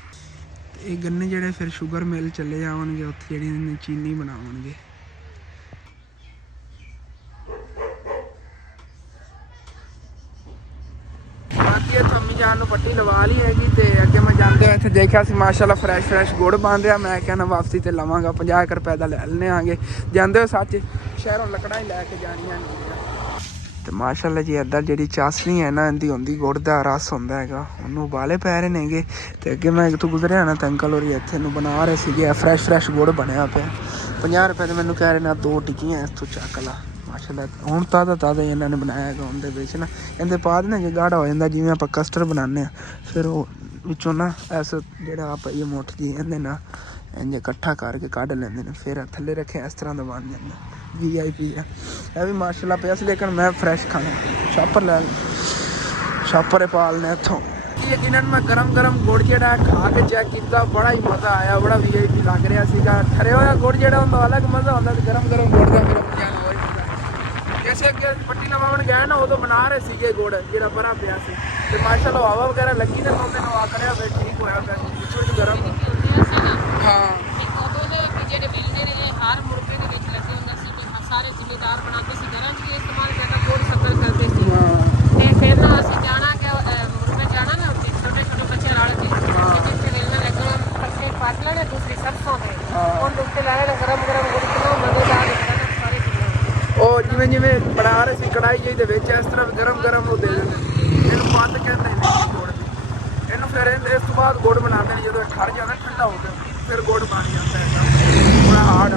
ਇਹ ਗੰਨੇ ਜਿਹੜੇ ਫਿਰ ਸ਼ੂਗਰ ਮਿਲ ਚਲੇ ਜਾਵਣਗੇ, ਉੱਥੇ ਜਿਹੜੀ ਚੀਨੀ ਬਣਾਵਣਗੇ। ਬਾਕੀ ਇੱਥੇ ਅੰਮੀ ਜਾਨ ਨੂੰ ਪੱਟੀ ਲਵਾ ਲਈ ਹੈਗੀ, ਤੇ ਅੱਗੇ ਮੈਂ ਜਾਂਦੇ ਹੋਏ ਇੱਥੇ ਦੇਖਿਆ ਸੀ ਮਾਸ਼ਾਅੱਲਾ ਫਰੈਸ਼ ਗੁੜ ਬਣ ਰਿਹਾ। ਮੈਂ ਕਹਿੰਦਾ ਵਾਪਸੀ ਤੇ ਲਵਾਂਗਾ 50 ਰੁਪਏ ਦਾ ਲੈ ਲੈਣੇ ਆਂਗੇ। ਜਾਂਦੇ ਹੋਏ ਸੱਚ ਸ਼ਹਿਰੋਂ ਲੱਕੜਾਂ ਹੀ ਲੈ ਕੇ ਜਾਣੀਆਂ ਨੇ। ਤੇ ਮਾਸ਼ਾਅੱਲਾ ਜੀ ਇੱਦਾਂ ਜਿਹੜੀ ਚਾਸ਼ਨੀ ਹੈ ਨਾ, ਇਹਦੀ ਹੁੰਦੀ ਗੁੜ ਦਾ ਰਸ ਹੁੰਦਾ ਹੈਗਾ, ਉਹਨੂੰ ਉਬਾਲੇ ਪੈ ਰਹੇ ਨੇਗੇ। ਤੇ ਅੱਗੇ ਮੈਂ ਇੱਥੋਂ ਗੁਜ਼ਰਿਆ ਨਾ ਤਾਂ ਅੰਕਲ ਹੋਰੀ ਇੱਥੇ ਨੂੰ ਬਣਾ ਰਹੇ ਸੀਗੇ, ਫਰੈਸ਼ ਗੁੜ ਬਣਿਆ ਪਿਆ। 50 ਰੁਪਏ ਦੇ ਮੈਨੂੰ ਕਹਿ ਰਹੇ ਨੇ 2 ਟਿੱਕੀਆਂ ਇੱਥੋਂ ਚੱਕ ਲਾ। ਮਾਸ਼ਾਅੱਲਾ ਹੁਣ ਤਾਜ਼ਾ ਹੀ ਇਹਨਾਂ ਨੇ ਬਣਾਇਆ ਹੈਗਾ। ਉਹਦੇ ਵਿੱਚ ਨਾ ਇਹਦੇ ਪਾ ਦੇਣਾ ਜੇ ਗਾੜਾ ਹੋ ਜਾਂਦਾ, ਜਿਵੇਂ ਆਪਾਂ ਕਸਟਰਡ ਬਣਾਉਂਦੇ ਹਾਂ, ਫਿਰ ਉਹ ਵਿੱਚੋਂ ਨਾ ਐਸ ਜਿਹੜਾ ਆਪਾਂ ਇਹ ਮੁੱਠ ਜੀ ਇਹਦੇ ਨਾਲ ਇੰਝ ਇਕੱਠਾ ਕਰਕੇ ਕੱਢ ਲੈਂਦੇ ਨੇ, ਫਿਰ ਥੱਲੇ ਰੱਖਿਆ ਇਸ ਤਰ੍ਹਾਂ ਦਾ ਬਣ ਜਾਂਦਾ। VIP ਹੈ ਇਹ ਵੀ ਮਾਸ਼ਾਅੱਲਾ ਪਿਆ ਸੀ, ਲੇਕਿਨ ਮੈਂ ਫਰੈਸ਼ ਖਾਣਾ। ਛਾਪਰ ਪਾਲਨੇ ਇੱਥੋਂ। ਯਕੀਨਨ ਮੈਂ ਗਰਮ ਗੁੜ ਜਿਹੜਾ ਖਾ ਕੇ ਚੈੱਕ ਕੀਤਾ, ਬੜਾ ਹੀ ਮਜ਼ਾ ਆਇਆ, ਬੜਾ VIP ਲੱਗ ਰਿਹਾ ਸੀਗਾ। ਠਰੇ ਹੋਇਆ ਗੁੜ ਜਿਹੜਾ ਹੁੰਦਾ ਅਲੱਗ ਮਜ਼ਾ ਹੁੰਦਾ, ਤੇ ਗਰਮ ਗੁੜ ਦਾ ਮੇਰਾ ਮਜ਼ਾ ਨਾ ਹੋਈ। ਜੈਸੇ ਅੱਗੇ ਪੱਟੀ ਲਵਾਉਣ ਗਿਆ ਨਾ, ਉਦੋਂ ਬਣਾ ਰਹੇ ਸੀਗੇ ਗੁੜ ਜਿਹੜਾ ਭਰਾ ਪਿਆ ਸੀ, ਤੇ ਮਾਸ਼ਾਅੱਲਾ ਹਵਾ ਵਗੈਰਾ ਲੱਗੀ ਤੇ ਉਹਦੇ ਨੂੰ ਆ ਕਰਿਆ, ਫਿਰ ਠੀਕ ਹੋਇਆ ਪਿਆ ਵਿੱਚ ਗਰਮ। ਹਾਂ ਜਿਹੜੇ ਮਿਲਦੇ ਨੇ ਹਰ ਮੁਰਗੇ ਦੇ ਵਿੱਚ ਲੱਗੇ ਹੁੰਦਾ ਸੀ, ਕਿ ਸਾਰੇ ਜ਼ਿਮੀਦਾਰ ਬਣਾਉਂਦੇ ਸੀ, ਘਰਾਂ 'ਚ ਵੀ ਇਸਤੇਮਾਲ ਕਰਨਾ, ਗੁੜ ਸ਼ੱਕਰ ਕਰਦੇ ਸੀ। ਤੇ ਫਿਰ ਨਾ ਅਸੀਂ ਜਾਣਾ ਕਿ ਮੁਰਗੇ ਜਾਣਾ ਨਾ, ਛੋਟੇ ਬੱਚੇ ਨਾਲ ਜਿੱਥੇ ਵੇਲਣਾ ਲੱਗਣਾ, ਪੱਕੇ ਪੱਟ ਲੈਣੇ, ਦੂਸਰੀ ਸਰਸੋਂ ਦੇ ਬਣਾ ਰਹੇ ਸੀ ਕੜਾਈ ਜਿਹੀ ਦੇ ਵਿੱਚ ਇਸ ਤਰ੍ਹਾਂ ਗਰਮ ਗਰਮ ਉਹ ਦੇ ਦਿੰਦੇ, ਇਹਨੂੰ ਪੱਤ ਕਹਿੰਦੇ ਨੇ ਗੁੜ। ਇਹਨੂੰ ਫਿਰ ਇਸ ਤੋਂ ਬਾਅਦ ਗੁੜ ਬਣਾਉਂਦੇ ਨੇ, ਜਦੋਂ ਖੜ ਜਾਂਦਾ ਠੰਡਾ ਹੋ ਗਿਆ ਫਿਰ ਗੁੜ ਬਣ ਜਾਂਦਾ ਹੈ ਬੜਾ ਹਾਰਡ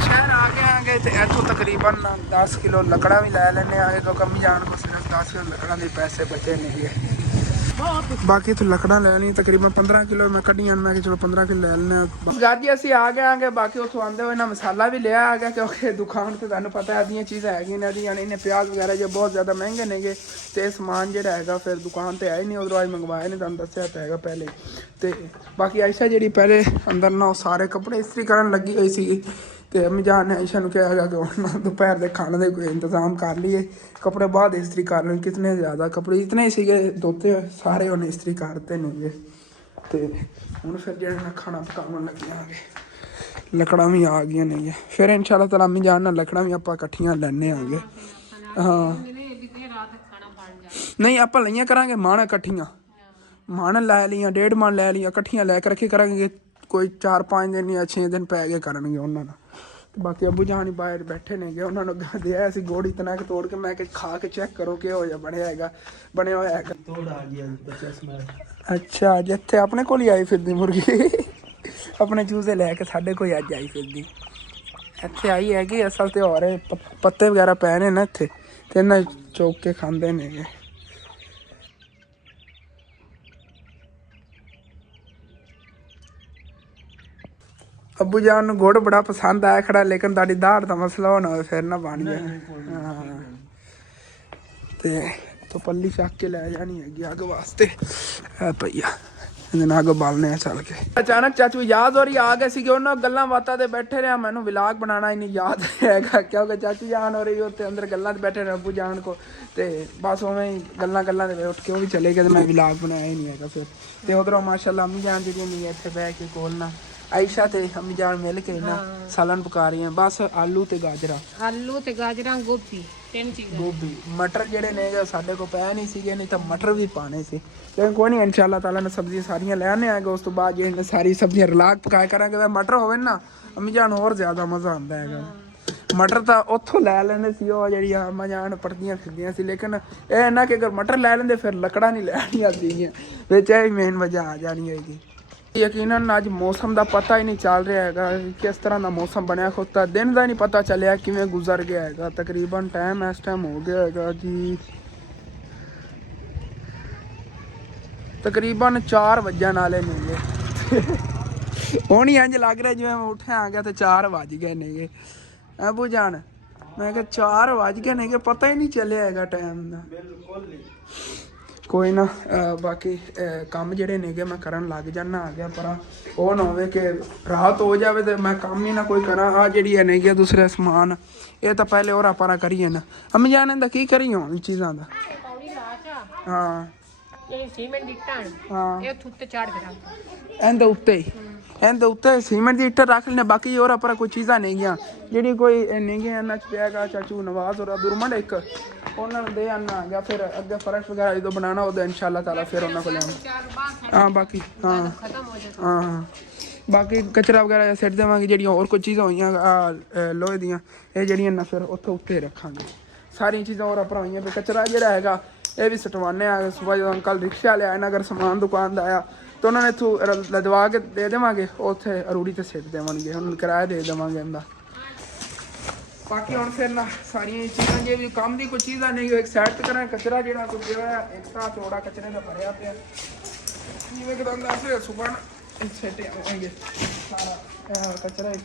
ਸ਼ਹਿਰ ਆ ਗਏ ਆਂਗੇ ਤੇ ਇੱਥੋਂ ਤਕਰੀਬਨ 10 ਕਿਲੋ ਲੱਕੜਾਂ ਵੀ ਲੈ ਲੈਂਦੇ ਆ ਕਿਉਂਕਿ ਅੰਮੀ ਜਾਨ ਕੋਲ ਸਿਰਫ 10 ਕਿਲੋ ਲੱਕੜਾਂ ਦੇ ਪੈਸੇ ਬਚੇ ਨਹੀਂ ਹੈ। ਬਾਕੀ ਤੋਂ ਲੱਕੜਾਂ ਲੈ ਲਈ ਤਕਰੀਬਨ 15 ਕਿਲੋ ਮੈਂ ਕੱਢੀਆਂ, ਮੈਂ ਕਿ ਚਲੋ 15 ਕਿਲੋ ਲੈ ਲੈਣੇ। ਗਾਜੀ ਅਸੀਂ ਆ ਗਏ ਆਂਗੇ, ਬਾਕੀ ਉੱਥੋਂ ਆਉਂਦੇ ਹੋਏ ਨਾ ਮਸਾਲਾ ਵੀ ਲਿਆ ਆ ਗਿਆ ਕਿਉਂਕਿ ਦੁਕਾਨ ਤੇ ਤੁਹਾਨੂੰ ਪਤਾ ਇਹਦੀਆਂ ਚੀਜ਼ਾਂ ਹੈਗੀਆਂ ਨੇ ਇਹਦੀਆਂ ਇਹਨੇ ਪਿਆਜ਼ ਵਗੈਰਾ ਜੇ ਬਹੁਤ ਜ਼ਿਆਦਾ ਮਹਿੰਗੇ ਨੇਗੇ ਤੇ ਸਮਾਨ ਜਿਹੜਾ ਹੈਗਾ ਫਿਰ ਦੁਕਾਨ ਤੇ ਆਏ ਨਹੀਂ, ਉਧਰੋਂ ਅੱਜ ਮੰਗਵਾਏ ਨੇ, ਤੁਹਾਨੂੰ ਦੱਸਿਆ ਤਾਂ ਹੈਗਾ ਪਹਿਲੇ। ਤੇ ਬਾਕੀ ਆਇਸ਼ਾ ਜਿਹੜੀ ਪਹਿਲੇ ਅੰਦਰ ਨਾ ਉਹ ਸਾਰੇ ਕੱਪੜੇ ਇਸਤਰੀ ਕਰਨ ਲੱਗੀ ਹੋਈ ਸੀ ਤੇ ਅੰਮੀ ਜਾਨ ਨੇ ਆਇਸ਼ਾ ਨੂੰ ਕਿਹਾ ਹੈਗਾ ਕਿ ਹੁਣ ਦੁਪਹਿਰ ਦੇ ਖਾਣੇ ਦੇ ਕੋਈ ਇੰਤਜ਼ਾਮ ਕਰ ਲਈਏ, ਕੱਪੜੇ ਬਾਅਦ ਇਸਤਰੀ ਕਰ ਲੈਣ। ਕਿਤਨੇ ਜ਼ਿਆਦਾ ਕੱਪੜੇ ਇਤਨੇ ਸੀਗੇ ਧੋਤੇ ਸਾਰੇ ਉਹਨੇ ਇਸਤਰੀ ਕਰਤੇ ਨੇਗੇ ਤੇ ਹੁਣ ਫਿਰ ਜਿਹੜਾ ਖਾਣਾ ਪਕਾਉਣ ਲੱਗਿਆਂਗੇ। ਲੱਕੜਾਂ ਵੀ ਆ ਗਈਆਂ ਨੇ ਫਿਰ ਇਨਸ਼ਾਅੱਲਾ ਤਾਲਾ ਅੰਮੀ ਜਾਨ ਨਾਲ ਲੱਕੜਾਂ ਵੀ ਆਪਾਂ ਇਕੱਠੀਆਂ ਲੈਣੇ ਆਂਗੇ। ਹਾਂ ਨਹੀਂ ਆਪਾਂ ਲਈਆਂ ਕਰਾਂਗੇ ਮਾਣ ਇਕੱਠੀਆਂ, ਮਾਣ ਲੈ ਲਈਆਂ 1.5 ਮਣ ਲੈ ਲਈਆਂ ਇਕੱਠੀਆਂ ਲੈ ਕੇ ਰੱਖੀ ਕਰਾਂਗੇ, ਕੋਈ 4-5 ਦਿਨ ਜਾਂ 6 ਦਿਨ ਪੈ ਗਏ ਕਰਨਗੇ ਉਹਨਾਂ ਨਾਲ। ਬਾਕੀ ਅੱਬੂ ਜਾਨ ਹੀ ਬਾਹਰ ਬੈਠੇ ਨੇਗੇ, ਉਹਨਾਂ ਨੂੰ ਦਿਆ ਅਸੀਂ ਗੋੜੀ ਇਤਨਾ ਕਿ ਤੋੜ ਕੇ ਮੈਂ ਕਿ ਖਾ ਕੇ ਚੈੱਕ ਕਰੋ ਕਿਹੋ ਜਿਹਾ ਬਣਿਆ ਹੈਗਾ, ਬਣਿਆ ਹੋਇਆ ਹੈਗਾ। ਤੋੜ ਆ ਗਿਆ ਅੱਛਾ ਜਿੱਥੇ ਆਪਣੇ ਕੋਲ ਹੀ ਆਈ ਫਿਰਦੀ ਮੁਰਗੀ ਆਪਣੇ ਚੂਜ਼ੇ ਲੈ ਕੇ ਸਾਡੇ ਕੋਲ ਅੱਜ ਆਈ ਫਿਰਦੀ, ਇੱਥੇ ਆਈ ਹੈਗੀ ਅਸਲ ਤੇ ਹੋਰ ਪੱਤੇ ਵਗੈਰਾ ਪੈ ਨੇ ਨਾ ਇੱਥੇ ਤੇ ਇਹਨਾਂ ਚੋਕ ਕੇ ਖਾਂਦੇ ਨੇਗੇ। ਅੱਬੂ ਜਾਨ ਨੂੰ ਗੁੜ ਬੜਾ ਪਸੰਦ ਆਇਆ ਖੜਾ, ਲੇਕਿਨ ਤੁਹਾਡੀ ਦਾੜ ਦਾ ਮਸਲਾ ਹੋਣਾ ਹੋਵੇ ਫਿਰ ਨਾ ਬਣ ਜਾਏ। ਹਾਂ ਤੇ ਤੋਂ ਪੱਲੀ ਚੱਕ ਕੇ ਲੈ ਜਾਣੀ ਹੈਗੀ ਅੱਗ ਵਾਸਤੇ ਹੈ ਭਈਆ, ਇਹਦੇ ਨਾਲ ਅੱਗ ਬਾਲਨੇ ਆ ਚੱਲ ਕੇ। ਅਚਾਨਕ ਚਾਚੂ ਯਾਦ ਹੋ ਰਹੀ ਆ ਗਏ ਸੀਗੇ, ਉਹਨਾਂ ਗੱਲਾਂ ਬਾਤਾਂ ਤੇ ਬੈਠੇ ਰਿਹਾ, ਮੈਨੂੰ ਵਲੌਗ ਬਣਾਉਣਾ ਹੀ ਨਹੀਂ ਯਾਦ ਹੈਗਾ ਕਿਉਂਕਿ ਚਾਚੂ ਜਾਨ ਹੋ ਰਹੀ ਉੱਥੇ ਅੰਦਰ ਗੱਲਾਂ 'ਤੇ ਬੈਠੇ ਰਹੇ ਅੱਬੂ ਜਾਨ ਕੋ ਤੇ ਬਸ ਉਵੇਂ ਹੀ ਗੱਲਾਂ ਦੇ ਉੱਠ ਕੇ ਉਹ ਵੀ ਚਲੇ ਗਏ ਤੇ ਮੈਂ ਵਲੌਗ ਬਣਾਇਆ ਹੀ ਨਹੀਂ ਹੈਗਾ ਫਿਰ। ਤੇ ਉਧਰੋਂ ਮਾਸ਼ਾਅੱਲਾ ਅੰਮੀ ਜਾਨ ਜਿਹੜੀ ਨਹੀਂ ਇੱਥੇ ਬਹਿ ਕੇ ਕੋਲ ਨਾ ਆਇਸ਼ਾ ਤੇ ਅੰਮੀ ਜਾਨ ਮਿਲ ਕੇ ਨਾ ਸਾਲਨ ਪਕਾ ਰਹੀਆਂ, ਬਸ ਆਲੂ ਤੇ ਗਾਜਰਾਂ ਗੋਭੀ 3 ਚੀਜ਼ਾਂ, ਗੋਭੀ ਮਟਰ ਜਿਹੜੇ ਨੇ ਸਾਡੇ ਕੋਲ ਪੈ ਨਹੀਂ ਸੀਗੇ, ਨਹੀਂ ਤਾਂ ਮਟਰ ਵੀ ਪਾਣੇ ਸੀ ਲੇਕਿਨ ਕੋਈ ਨਹੀਂ ਇਨਸ਼ਾਅੱਲਾ ਤਾਲਾ ਨੇ ਸਬਜ਼ੀਆਂ ਸਾਰੀਆਂ ਲੈ ਆਨੇ ਆਗੇ। ਉਸ ਤੋਂ ਬਾਅਦ ਜਿਹੜੀਆਂ ਸਾਰੀ ਸਬਜ਼ੀਆਂ ਰਲਾ ਕੇ ਪਕਾਇਆ ਕਰਾਂਗੇ। ਮਟਰ ਹੋਵੇ ਨਾ ਅੰਮੀ ਜਾਨ ਹੋਰ ਜ਼ਿਆਦਾ ਮਜ਼ਾ ਆਉਂਦਾ ਹੈਗਾ। ਮਟਰ ਤਾਂ ਉੱਥੋਂ ਲੈ ਲੈਂਦੇ ਸੀ ਉਹ ਜਿਹੜੀਆਂ ਅੰਮਾ ਜਾਨ ਪੜਦੀਆਂ ਫਿਰਦੀਆਂ ਸੀ, ਲੇਕਿਨ ਇਹ ਨਾ ਕਿ ਅਗਰ ਮਟਰ ਲੈ ਲੈਂਦੇ ਫਿਰ ਲੱਕੜਾਂ ਨਹੀਂ ਲੈਣੀਆਂ ਸੀਗੀਆਂ ਵਿੱਚ, ਇਹ ਮੇਨ ਵਜ੍ਹਾ ਆ ਜਾਣੀ ਹੈਗੀ। ਯਕੀਨਨ ਅੱਜ ਮੌਸਮ ਦਾ ਪਤਾ ਹੀ ਨਹੀਂ ਚੱਲ ਰਿਹਾ ਹੈਗਾ ਕਿਸ ਤਰ੍ਹਾਂ ਦਾ ਮੌਸਮ ਬਣਿਆ ਖੁੱਤਾ, ਦਿਨ ਦਾ ਨਹੀਂ ਪਤਾ ਚੱਲਿਆ ਕਿਵੇਂ ਗੁਜ਼ਰ ਗਿਆ ਹੈਗਾ। ਤਕਰੀਬਨ ਟਾਈਮ ਇਸ ਟਾਈਮ ਹੋ ਗਿਆ ਹੈਗਾ ਜੀ ਤਕਰੀਬਨ 4 ਵੱਜਣ ਵਾਲੇ ਨੇਗੇ ਹੁਣ ਹੀ ਇੰਝ ਲੱਗ ਰਿਹਾ ਜਿਵੇਂ ਮੈਂ ਉੱਠਿਆ ਆ ਗਿਆ ਤੇ 4 ਵੱਜ ਗਏ ਨੇਗੇ। ਅੱਬੂ ਜਾਨ ਮੈਂ ਕਿਹਾ 4 ਵੱਜ ਗਏ ਨੇਗੇ, ਪਤਾ ਹੀ ਨਹੀਂ ਚੱਲਿਆ ਹੈਗਾ ਟਾਈਮ ਦਾ ਬਿਲਕੁਲ ਨਹੀਂ। ਕੋਈ ਨਾ ਬਾਕੀ ਕੰਮ ਜਿਹੜੇ ਨੇਗੇ ਮੈਂ ਕਰਨ ਲੱਗ ਜਾਣਾ ਆ ਗਿਆ, ਪਰ ਉਹ ਨਾ ਹੋਵੇ ਕਿ ਰਾਤ ਹੋ ਜਾਵੇ ਤੇ ਮੈਂ ਕੰਮ ਹੀ ਨਾ ਕੋਈ ਕਰਾਂ। ਆ ਜਿਹੜੀ ਹੈ ਨੇਗੇ ਦੂਸਰੇ ਸਮਾਨ ਇਹ ਤਾਂ ਪਹਿਲੇ ਹੋਰ ਆਪਾਂ ਕਰੀਏ ਨਾ। ਅੰਮੀ ਜਾਨ ਇਹਦਾ ਕੀ ਕਰੀ ਹੁਣ ਚੀਜ਼ਾਂ ਦਾ? ਹਾਂ ਇਹ ਸੀਮੈਂਟ ਦੀ ਇੱਟਾਂ ਇਹ ਉੱਤੇ ਚਾੜ ਕੇ ਰੱਖ ਇਹਦੇ ਉੱਤੇ ਸੀਮੈਂਟ ਦੀ ਇੱਟ ਰੱਖ ਲੈਣੇ। ਬਾਕੀ ਹੋਰ ਆਪਾਂ ਕੋਈ ਚੀਜ਼ਾਂ ਨਹੀਂ ਗੀਆਂ ਜਿਹੜੀ ਕੋਈ ਨਹੀਂ ਗੀਆਂ ਇਹਨਾਂ 'ਚ ਪਿਆਗਾ ਚਾਚੂ ਨਵਾਜ਼ ਔਰ ਦੁਰਮੰਡ ਇੱਕ ਉਹਨਾਂ ਨੂੰ ਦੇ ਆਣਾ ਆ ਗਿਆ। ਫਿਰ ਅੱਗੇ ਫਰਸ਼ ਵਗੈਰਾ ਜਦੋਂ ਬਣਾਉਣਾ ਉਹਦਾ ਇਨਸ਼ਾਅੱਲਾ ਤਾਲਾ ਫਿਰ ਉਹਨਾਂ ਕੋਲ ਆਉਣਾ। ਹਾਂ ਬਾਕੀ ਹਾਂ ਬਾਕੀ ਕਚਰਾ ਵਗੈਰਾ ਸਿੱਟ ਦੇਵਾਂਗੇ। ਜਿਹੜੀਆਂ ਹੋਰ ਕੋਈ ਚੀਜ਼ਾਂ ਹੋਈਆਂ ਲੋਹੇ ਦੀਆਂ ਇਹ ਜਿਹੜੀਆਂ ਨਾ ਫਿਰ ਉੱਥੇ ਉੱਤੇ ਰੱਖਾਂਗੇ। ਸਾਰੀਆਂ ਚੀਜ਼ਾਂ ਹੋਰ ਆਪਣਾ ਹੋਈਆਂ ਵੀ ਕਚਰਾ ਜਿਹੜਾ ਹੈਗਾ ਇਹ ਵੀ ਸਟਵਾਨੇ ਆ। ਸੁਬਾਹ ਜਦੋਂ ਅੰਕਲ ਰਿਕਸ਼ਾ ਲਿਆਏ ਨਾ ਅਗਰ ਸਮਾਨ ਦੁਕਾਨ ਦਾ ਆਇਆ ਤਾਂ ਉਹਨਾਂ ਨੇ ਇੱਥੋਂ ਲਦਵਾ ਕੇ ਦੇ ਦੇਵਾਂਗੇ, ਉੱਥੇ ਅਰੂੜੀ ਤੇ ਸਿੱਟ ਦੇਵਾਂਗੇ, ਉਹਨਾਂ ਨੂੰ ਕਿਰਾਇਆ ਦੇ ਦੇਵਾਂਗੇ ਇਹਦਾ। ਬਾਕੀ ਹੁਣ ਫਿਰ ਨਾ ਸਾਰੀਆਂ ਚੀਜ਼ਾਂ ਜੇ ਵੀ ਕੰਮ ਦੀ ਕੋਈ ਚੀਜ਼ਾਂ ਨਹੀਂ ਇੱਕ ਸਾਈਡ ਤੇ ਕਰਾਂ। ਕਚਰਾ ਜਿਹੜਾ ਕੋਈ ਪਿਆ ਇੱਕ ਤਾਂ ਥੋੜਾ ਕਚਰੇ ਦਾ ਭਰਿਆ ਪਿਆ ਜਿਵੇਂ ਕਿ ਤੁਹਾਨੂੰ ਦੱਸ ਰਿਹਾ ਸੁਬਾਹ ਸਿੱਟ ਆਵਾਂਗੇ ਸਾਰਾ ਕਚਰਾ ਹੀ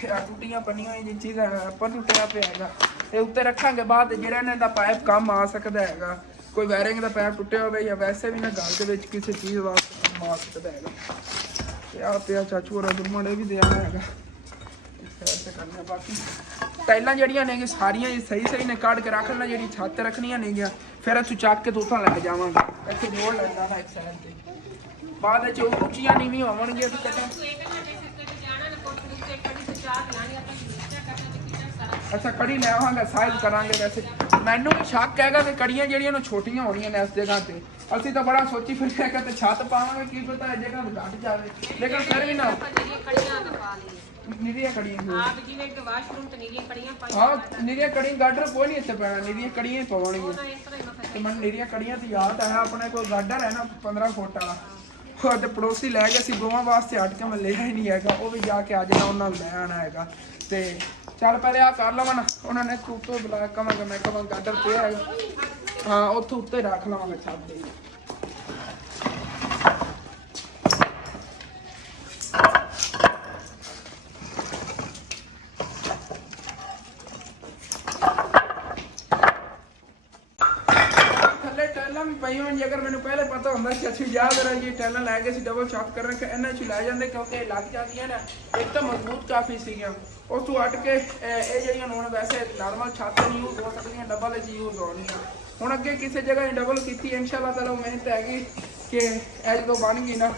ਪਿਆ। ਟੁੱਟੀਆਂ ਪੰਨੀਆਂ ਹੋਈਆਂ ਚੀਜ਼ਾਂ ਆਪਾਂ ਟੁੱਟਿਆ ਪਿਆ ਹੈਗਾ ਇਹ ਉੱਤੇ ਰੱਖਾਂਗੇ। ਬਾਅਦ ਜਿਹੜਾ ਇਹਨਾਂ ਦਾ ਪਾਈਪ ਕੰਮ ਆ ਸਕਦਾ ਹੈਗਾ, ਕੋਈ ਵਾਇਰਿੰਗ ਦਾ ਪਾਈਪ ਟੁੱਟਿਆ ਹੋਵੇ ਜਾਂ ਵੈਸੇ ਵੀ ਨਾ ਘਰ ਦੇ ਵਿੱਚ ਕਿਸੇ ਚੀਜ਼ ਵਾਸਤੇ ਕੰਮ ਆ ਸਕਦਾ ਹੈਗਾ। ਤੇ ਆ ਪਿਆ ਚਾਚੂ ਹੋਰਾਂ ਦੁਰਮਣ ਇਹ ਵੀ ਦਿਆ ਹੈਗਾ ਕਰਨਾ। ਬਾਕੀ ਟਾਈਲਾਂ ਜਿਹੜੀਆਂ ਨੇ ਸਾਰੀਆਂ ਸਹੀ ਨੇ ਕੱਢ ਕੇ ਰੱਖ ਲੈਣਾ। ਜਿਹੜੀ ਛੱਤ ਰੱਖਣੀਆਂ ਨੇਗੀਆਂ ਫਿਰ ਇੱਥੋਂ ਚੱਕ ਕੇ ਉੱਥੋਂ ਲੈ ਜਾਵਾਂਗੇ। ਇੱਥੇ ਜੋੜ ਲੈਣਾ ਨਾ ਇੱਕ ਸਾਈਡ ਤੇ ਬਾਅਦ ਵਿੱਚ ਉੱਚੀਆਂ ਨੀਵੀਂ ਹੋਵਣਗੀਆਂ। ਅੱਛਾ ਕੜੀ ਲੈ ਆਵਾਂਗੇ ਸਾਈਜ਼ ਕਰਾਂਗੇ। ਵੈਸੇ ਮੈਨੂੰ ਸ਼ੱਕ ਹੈਗਾ ਕਿ ਕੜੀਆਂ ਜਿਹੜੀਆਂ ਨੂੰ ਛੋਟੀਆਂ ਹੋਣੀਆਂ ਨੇ ਇਸ ਜਗ੍ਹਾ ਤੇ। ਅਸੀਂ ਤਾਂ ਬੜਾ ਸੋਚੀ ਫਿਰਦੇ ਹਾਂ ਕਿ ਛੱਤ ਪਾਵਾਂਗੇ ਕੀ ਪਤਾ ਇਹ ਜਗ੍ਹਾ ਘੱਟ ਜਾਵੇ, ਲੇਕਿਨ ਫਿਰ ਵੀ ਨਾ ਨਿਰੀਆਂ ਕੜੀਆਂ ਆਪ ਜਿਵੇਂ ਕਿ ਵਾਸ਼ਰੂਮ ਤੇ ਨਿਰੀਆਂ ਕੜੀਆਂ ਪਾਈ ਹਾਂ ਨਿਰੀਆਂ ਕੜੀਆਂ ਗਾਡਰ ਕੋਈ ਨਹੀਂ ਇੱਥੇ ਪੈਣਾ ਨਿਰੀਆਂ ਕੜੀਆਂ ਹੀ ਪਵਾਉਣੀਆਂ ਤਾਂ ਇਸ ਤਰ੍ਹਾਂ ਹੀ ਮਤਲਬ ਤੇ ਮੈਨੂੰ ਨਿਰੀਆਂ ਕੜੀਆਂ ਤੇ ਯਾਦ ਆਇਆ ਆਪਣੇ ਕੋਲ ਗਾਡਰ ਹੈ ਨਾ 15 ਫੁੱਟ ਵਾਲਾ ਉਹ ਤੇ ਪੜੋਸੀ ਲੈ ਗਏ ਸੀ ਦੋਵਾਂ ਵਾਸਤੇ ਹਟ ਕੇ ਮੈਂ ਲਿਆ ਹੀ ਨਹੀਂ ਹੈਗਾ ਉਹ ਵੀ ਜਾ ਕੇ ਅੱਜ ਨਾ ਉਹਨਾਂ ਨੂੰ ਲੈ ਆਣਾ ਹੈਗਾ ਤੇ ਚੱਲ ਪਹਿਲੇ ਆ ਕਰ ਲਵਾਂ ਨਾ ਉਹਨਾਂ ਨੇ ਉੱਤੋਂ ਬੁਲਾ ਕਵਾਂਗਾ ਮੈਂ ਕਵਾਂ ਗਾਡਰ ਪਿਆ ਹੈਗਾ ਹਾਂ ਉੱਥੋਂ ਉੱਤੇ ਰੱਖ ਲਵਾਂਗਾ ਛੱਤ ਦੇ ਪਈ ਹੋਣ ਜੇ ਅਗਰ ਮੈਨੂੰ ਪਹਿਲੇ ਪਤਾ ਹੁੰਦਾ ਕਿ ਅਸੀਂ ਜਾ ਕਰਾਂਗੇ ਟੈਲਾਂ ਲੈ ਕੇ ਅਸੀਂ ਡਬਲ ਛੱਤ ਕਰਾਂਗੇ ਕਿ ਇਹਨਾਂ 'ਚ ਲੈ ਜਾਂਦੇ ਕਿਉਂਕਿ ਇਹ ਲੱਗ ਜਾਂਦੀਆਂ ਨੇ ਇੱਕ ਤਾਂ ਮਜ਼ਬੂਤ ਕਾਫੀ ਸੀਗੀਆਂ ਉਸ ਤੋਂ ਹਟ ਕੇ ਇਹ ਜਿਹੜੀਆਂ ਹੁਣ ਵੈਸੇ ਨਾਰਮਲ ਛੱਤ ਨਹੀਂ ਯੂਜ਼ ਹੋ ਸਕਦੀਆਂ ਡਬਲ 'ਚ ਯੂਜ਼ ਹੋਣਗੀਆਂ ਹੁਣ ਅੱਗੇ ਕਿਸੇ ਜਗ੍ਹਾ ਡਬਲ ਕੀਤੀ ਇਨਸ਼ਾਅੱਲਾ ਤਾਲਾ ਮਿਹਨਤ ਹੈਗੀ ਕਿ ਇਹ ਜਦੋਂ ਬਣ ਗਈ ਨਾ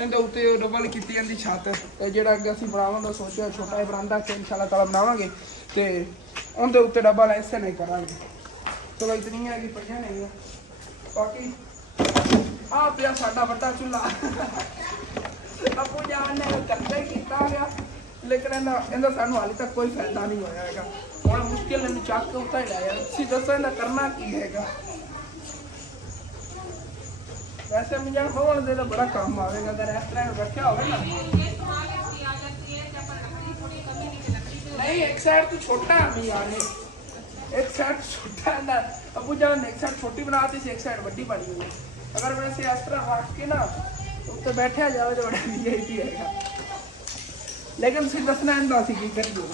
ਇਹਦੇ ਉੱਤੇ ਡਬਲ ਕੀਤੀ ਜਾਂਦੀ ਛੱਤ ਤੇ ਜਿਹੜਾ ਅੱਗੇ ਅਸੀਂ ਬਣਾਉਣ ਦਾ ਸੋਚਿਆ ਛੋਟਾ ਜਿਹਾ ਬਰਾਂਡਾ ਕਿ ਇਨਸ਼ਾਅੱਲਾ ਤਾਲਾ ਬਣਾਵਾਂਗੇ ਤੇ ਉਹਦੇ ਉੱਤੇ ਡਬਲ ਐਸੇ ਨਹੀਂ ਕਰਾਂਗੇ ਚਲੋ ਇਤਨੀ ਹੈਗੀ ਪਈਆਂ ਨਹੀਂ ਬਾਕੀ ਆ ਪਿਆ ਸਾਡਾ ਵੱਡਾ ਚੁੱਲ੍ਹਾ ਆਪੂ ਜਾਨ ਨੇ ਕਰਦੇ ਕੀਤਾ ਗਿਆ ਲੇਕਿਨ ਇਹਦਾ ਸਾਨੂੰ ਹਾਲੇ ਤੱਕ ਕੋਈ ਫਾਇਦਾ ਨਹੀਂ ਹੋਇਆ ਹੈਗਾ ਹੁਣ ਮੁਸ਼ਕਿਲ ਇਹਨੂੰ ਚੱਕ ਕੇ ਉੱਤੇ ਲੈ ਆਇਆ ਤੁਸੀਂ ਦੱਸੋ ਇਹਦਾ ਕਰਨਾ ਕੀ ਹੈਗਾ ਵੈਸੇ ਮਿਆਂ ਹੋਣ ਦੇ ਤਾਂ ਬੜਾ ਕੰਮ ਆਵੇਗਾ ਅਗਰ ਇਸ ਤਰ੍ਹਾਂ ਰੱਖਿਆ ਹੋਵੇ ਨਾ ਨਹੀਂ ਇੱਕ ਸਾਈਡ ਤੋਂ ਛੋਟਾ ਨਹੀਂ ਆਨੇ एक साइड छोटा है ना अबू जान एक साइड छोटी बनाती थी एक साइड बड़ी बनी हुई अगर वैसे इस तरह रख के ना तो बैठा जाओ तो बड़ा वीआईपी है लेकिन फिर दसना इंदा सी की कर दो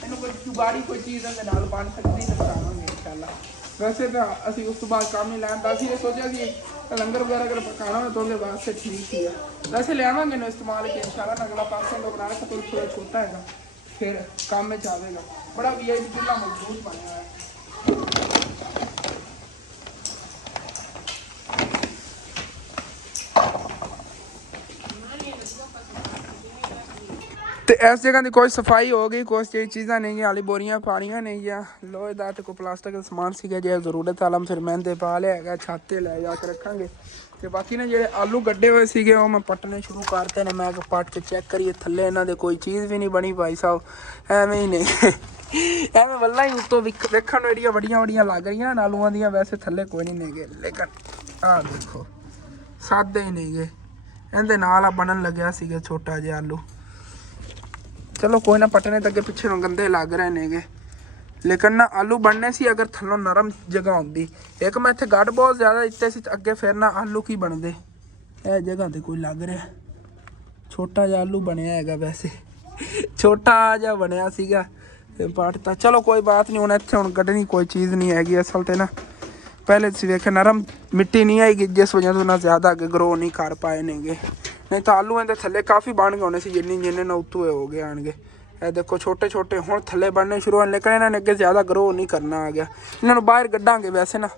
इन्हों कोई जुगाड़ी कोई चीज़ है नाल बन सकती है बनावांगे इंशाल्लाह वैसे तो असं उस तो बाद काम नहीं लाता सी सोचा कि लंगर वगैरह अगर पकाना हो तो उनके वास्ते ठीक ही है वैसे लियावांगे ना इस्तेमाल किया इंशाल्लाह अगला 500 लोग बनाना तो थोड़ा छोटा है फिर काम में जाएगा बड़ा वीआईपी चूल्हा मजबूत बना है ਤੇ ਇਸ ਜਗ੍ਹਾ ਦੀ ਕੋਈ ਸਫਾਈ ਹੋ ਗਈ ਕੁਛ ਚੀਜ਼ਾਂ ਨਹੀਂ ਹਾਲੀ ਬੋਰੀਆਂ ਪਾਣੀਆਂ ਨਹੀਂ ਆ ਲੋਹੇ ਦਾ ਤੇ ਕੋਈ ਪਲਾਸਟਿਕ ਦਾ ਸਮਾਨ ਸੀਗਾ ਜੇ ਜ਼ਰੂਰਤ ਆਲਮ ਫਿਰ ਮਹਿੰਦੇ ਪਾ ਲਿਆ ਹੈਗਾ ਛੱਤ ਤੇ ਲੈ ਜਾ ਕੇ ਰੱਖਾਂਗੇ ਤੇ ਬਾਕੀ ਨੇ ਜਿਹੜੇ ਆਲੂ ਗੱਡੇ ਹੋਏ ਸੀਗੇ ਉਹ ਮੈਂ ਪੱਟਣੇ ਸ਼ੁਰੂ ਕਰਤੇ ਨੇ ਮੈਂ ਪੱਟ ਕੇ ਚੈੱਕ ਕਰੀਏ ਥੱਲੇ ਇਹਨਾਂ ਦੇ ਕੋਈ ਚੀਜ਼ ਵੀ ਨਹੀਂ ਬਣੀ ਭਾਈ ਸਾਹਿਬ ਐਵੇਂ ਹੀ ਨੇ ਐਵੇਂ ਵੱਲਾਂ ਹੀ ਉੱਤੋਂ ਵੇਖਣ ਨੂੰ ਏਡੀਆਂ ਵੱਡੀਆਂ ਲੱਗ ਰਹੀਆਂ ਆਲੂਆਂ ਦੀਆਂ ਵੈਸੇ ਥੱਲੇ ਕੋਈ ਨਹੀਂ ਨੇਗੇ ਲੇਕਿਨ ਆਹ ਦੇਖੋ ਸਾਦੇ ਹੀ ਨੇਗੇ ਇਹਦੇ ਨਾਲ ਆ ਬਣਨ ਲੱਗਿਆ ਸੀਗਾ ਛੋਟਾ ਜਿਹਾ ਆਲੂ चलो कोई ना पटने तक पिछे गंदे लग रहे नेगे लेकिन ना आलू बनने सी अगर थल्लों नरम जगह होंगी एक मैं इत्थे गढ़ बहुत ज़्यादा इतने सी अगे फिर ना आलू की बनते ए जगह ते कोई लग रहा छोटा जिहा आलू बनया हैगा वैसे छोटा जिहा बनया सीगा पटता चलो कोई बात नहीं हुण इत्थे हुण कड्ढनी कोई चीज़ नहीं हैगी असल ते ना पहले तुसीं वेख्या नरम मिट्टी नहीं आएगी जिस वजह तो ना ज़्यादा अगे ग्रो नहीं कर पाए नेगे नहीं तो आलू इहदे थल्ले काफ़ी बन गए होने से जिन्ने ना उत्तों हो गए आएंगे ये देखो छोटे छोटे हुण थल्ले बनने शुरू होने लेकिन इन्होंने अगे ज़्यादा ग्रो नहीं करना आ गया इन्होंने बाहर कड्डांगे वैसे ना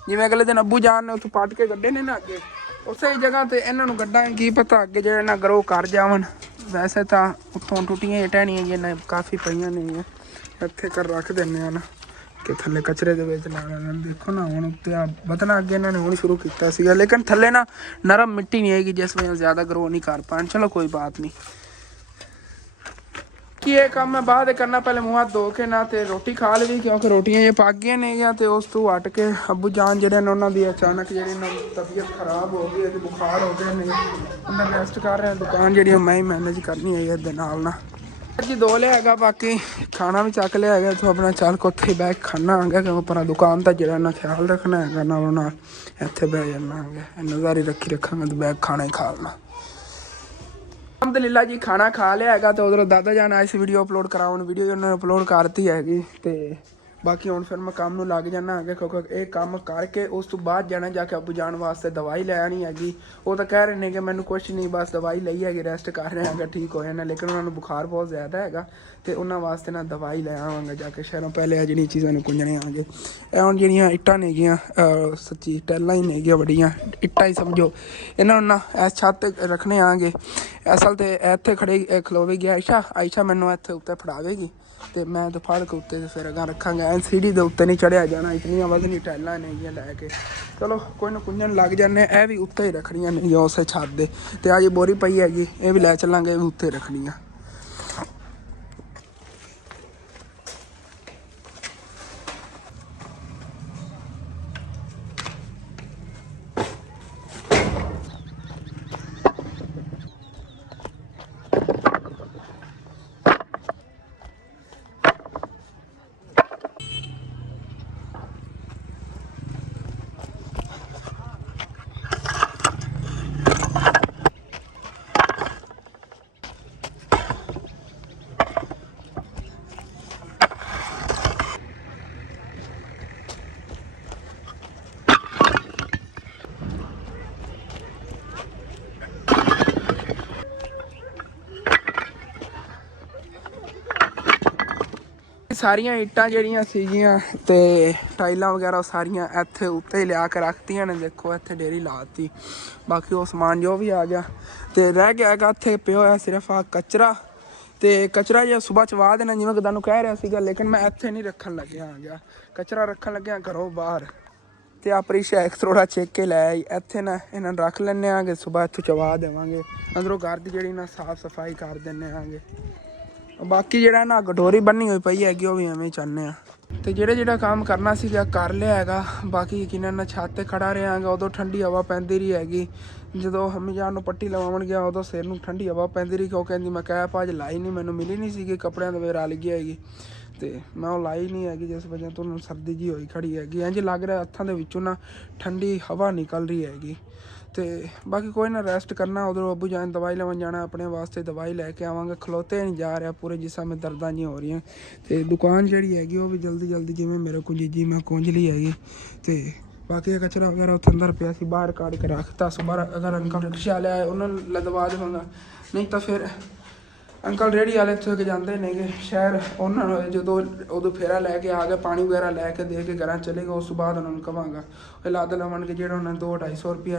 जिवें अगले दिन अबू जान ने उत्थों पट के कड्ढे ने ना अगे उस जगह ते इन्होंने कड्डांगे की पता अगे जो ना ग्रो कर जावन वैसे तो उत्थों टुटियां टहनियां जिन्हें काफ़ी पईयां ने इत्थे कर रख दिंदे ना कि थल्ले कचरे दे विच ला लेना देखो ना हुण उत्ते बधना अगे इन्होंने हुण शुरू किया सीगा लेकिन थल्ले ना नरम मिट्टी नहीं आएगी जिस वजह ज़्यादा ग्रो नहीं कर पाए चलो कोई बात नहीं कि ये काम मैं बाद करना पहले मुँह हाथ धो के ना तो रोटी खा ली क्योंकि रोटियां ये पक गई नहीं तो उस तो हट के अबू जान जेडे ने उन्होंने अचानक जी तबीयत खराब हो गई बुखार हो गए ने उन्हें रेस्ट कर रहे हैं दुकान जी मैं ही मैनेज करनी है ये नाल ना जी दो लिया है बाकी खाना भी चक लिया है तो अपना चल के उत्थे बैठ खाना आ गया क्योंकि अपना दुकान का जो ना ख्याल रखना है ना इत्थे बह जाना है नज़ारी रखी रखांगा तो बैठ खाना ही खा लेना अलहमदुलिल्लाह जी खाना खा लिया है तो उधरों दादा जान आए सी वीडियो अपलोड कराउन वीडियो उन्होंने अपलोड करती हैगी तो बाकी हुण फिर मैं काम नूं लग जाना है क्योंकि ये काम करके उस तो बाद जाना जाके अबू जान वास्ते दवाई लै आनी हैगी वो तो कह रहे हैं कि मैंने कुछ नहीं बस दवाई लई हैगी रेस्ट कर रहे हैं ठीक हो जाना लेकिन उन्होंने बुखार बहुत ज़्यादा हैगा तो उन्होंने वास्ते ना दवाई लै आवांगा जाके शहरों पहले आ जिहड़ियां चीज़ां नूं कुंजणे आगे हुण जिहड़ियां इट्टां नेगियां सच्ची टैलां ही नेगियां बड़ियां इट्टां ही समझो इन्हां नूं ना इस छत रखने आगे असल ते इत्थे खड़े खलोवेगी आयशा मैनूं इत्थे उत्ते फड़ावेगी तो मैं तो फड़ के उत्ते फिर अगर रखांगा एन सीढ़ी के उत्ते नहीं चढ़िया जाना इतनी वजनी टैलां नहीं लैके चलो कोई ना कुंजन लग जाने ए भी उत्ते ही रखनियां नहीं उस छत दे ते अज बोरी पई हैगी ये भी लै चलांगे उत्ते रखनी ਸਾਰੀਆਂ ਇੱਟਾਂ ਜਿਹੜੀਆਂ ਸੀਗੀਆਂ ਤੇ ਟਾਈਲਾਂ ਵਗੈਰਾ ਸਾਰੀਆਂ ਇੱਥੇ ਉੱਤੇ ਲਿਆ ਕੇ ਰੱਖਤੀਆਂ ਨੇ। ਦੇਖੋ ਇੱਥੇ ਡੇਰੀ ਲਾਤੀ, ਬਾਕੀ ਉਹ ਸਮਾਨ ਜੋ ਵੀ ਆ ਗਿਆ ਤੇ ਰਹਿ ਗਿਆ ਹੈਗਾ ਇੱਥੇ ਪਿਆ ਹੋਇਆ ਸਿਰਫ ਆ ਕਚਰਾ। ਤੇ ਕਚਰਾ ਜੇ ਸਵੇਰ ਚਵਾ ਦੇਣਾ ਜਿਵੇਂ ਕਿ ਤੁਹਾਨੂੰ ਕਹਿ ਰਿਹਾ ਸੀਗਾ, ਲੇਕਿਨ ਮੈਂ ਇੱਥੇ ਨਹੀਂ ਰੱਖਣ ਲੱਗਿਆ ਹੈਗਾ, ਕਚਰਾ ਰੱਖਣ ਲੱਗਿਆ ਘਰੋਂ ਬਾਹਰ। ਤੇ ਆਪਣੀ ਸ਼ੈਕ ਥੋੜਾ ਚੇਕ ਕੇ ਲੈ ਆਈ ਇੱਥੇ ਨਾ, ਇਹਨਾਂ ਨੂੰ ਰੱਖ ਲੈਂਦੇ ਆਂਗੇ, ਸਵੇਰ ਇੱਥੋਂ ਚਵਾ ਦੇਵਾਂਗੇ, ਅੰਦਰੋਂ ਘਰ ਦੀ ਜਿਹੜੀ ਨਾ ਸਾਫ਼ ਸਫਾਈ ਕਰ ਦਿੰਦੇ ਆਂਗੇ। ਬਾਕੀ ਜਿਹੜਾ ਨਾ ਗਡੋਰੀ ਬੰਨੀ ਹੋਈ ਪਈ ਹੈਗੀ ਉਹ ਵੀ ਐਵੇਂ ਹੀ ਚਾਹੁੰਦੇ ਆ। ਤੇ ਜਿਹੜਾ ਕੰਮ ਕਰਨਾ ਸੀਗਾ ਕਰ ਲਿਆ ਹੈਗਾ। ਬਾਕੀ ਯਕੀਨਨ ਨਾ ਛੱਤ ਤੇ ਖੜਾ ਰਹਾਂਗਾ, ਉਦੋਂ ਠੰਡੀ ਹਵਾ ਪੈਂਦੀ ਰਹੀ ਹੈਗੀ। ਜਦੋਂ ਅੰਮੀ ਜਾਨ ਨੂੰ ਪੱਟੀ ਲਵਾਉਣ ਗਿਆ ਉਦੋਂ ਸਿਰ ਨੂੰ ਠੰਡੀ ਹਵਾ ਪੈਂਦੀ ਰਹੀ। ਕਿਉਂ ਕਹਿੰਦੀ ਮੈਂ ਕੈਪ ਅੱਜ ਲਾਈ ਨਹੀਂ, ਮੈਨੂੰ ਮਿਲੀ ਨਹੀਂ ਸੀਗੀ, ਕੱਪੜਿਆਂ ਦੇ ਵੇ ਰਲ ਗਈ ਹੈਗੀ ਤੇ ਮੈਂ ਉਹ ਲਾਈ ਨਹੀਂ ਹੈਗੀ, ਜਿਸ ਵਜ੍ਹਾ ਤੋਂ ਉਹਨੂੰ ਸਰਦੀ ਜੀ ਹੋਈ ਖੜੀ ਹੈਗੀ। ਇੰਝ ਲੱਗ ਰਿਹਾ ਹੱਥਾਂ ਦੇ ਵਿੱਚੋਂ ਨਾ ਠੰਡੀ ਹਵਾ ਨਿਕਲ ਰਹੀ ਹੈਗੀ। ਤੇ ਬਾਕੀ ਕੋਈ ਨਾ ਰੈਸਟ ਕਰਨਾ। ਉਧਰੋਂ ਅੱਬੂ ਜਾਨ ਦਵਾਈ ਲੈਣ ਜਾਣਾ, ਆਪਣੇ ਵਾਸਤੇ ਦਵਾਈ ਲੈ ਕੇ ਆਵਾਂਗੇ। ਖਲੋਤੇ ਨਹੀਂ ਜਾ ਰਿਹਾ, ਪੂਰੇ ਜਿਸਮ ਦਰਦਾਂ ਨਹੀਂ ਹੋ ਰਹੀਆਂ। ਤੇ ਦੁਕਾਨ ਜਿਹੜੀ ਹੈਗੀ ਉਹ ਵੀ ਜਲਦੀ ਜੀਵੇਂ ਮੇਰੇ ਕੋਲ ਜੀ ਮੈਂ ਕੁੰਝ ਲਈ ਹੈਗੀ। ਤੇ ਬਾਕੀ ਕਚਰਾ ਵਗੈਰਾ ਉੱਥੇ ਅੰਦਰ ਪਿਆ ਸੀ, ਬਾਹਰ ਕੱਢ ਕੇ ਰੱਖਤਾ। ਸੁਬਾਹ ਅਗਰ ਅੰਕਲ ਰਿਕਸ਼ਾ ਵਾਲੇ ਆਏ ਉਹਨਾਂ ਨੂੰ ਲਦਵਾ ਦੇਵਾਂਗਾ, ਨਹੀਂ ਤਾਂ ਫਿਰ ਅੰਕਲ ਰੇਹੜੀ ਵਾਲੇ ਇੱਥੇ ਕੇ ਜਾਂਦੇ ਨੇਗੇ ਸ਼ਹਿਰ, ਉਹਨਾਂ ਨੂੰ ਜਦੋਂ ਉਦੋਂ ਫੇਰਾ ਲੈ ਕੇ ਆ ਗਏ, ਪਾਣੀ ਵਗੈਰਾ ਲੈ ਕੇ ਦੇ ਕੇ ਘਰਾਂ ਚਲੇ ਗਏ। ਉਸ ਤੋਂ ਬਾਅਦ ਉਹਨਾਂ ਨੂੰ ਕਹਾਂਗਾ ਇਹ ਲੱਦ ਲਵਣਗੇ, ਜਿਹੜਾ ਉਹਨਾਂ 200-250 ਰੁਪਇਆ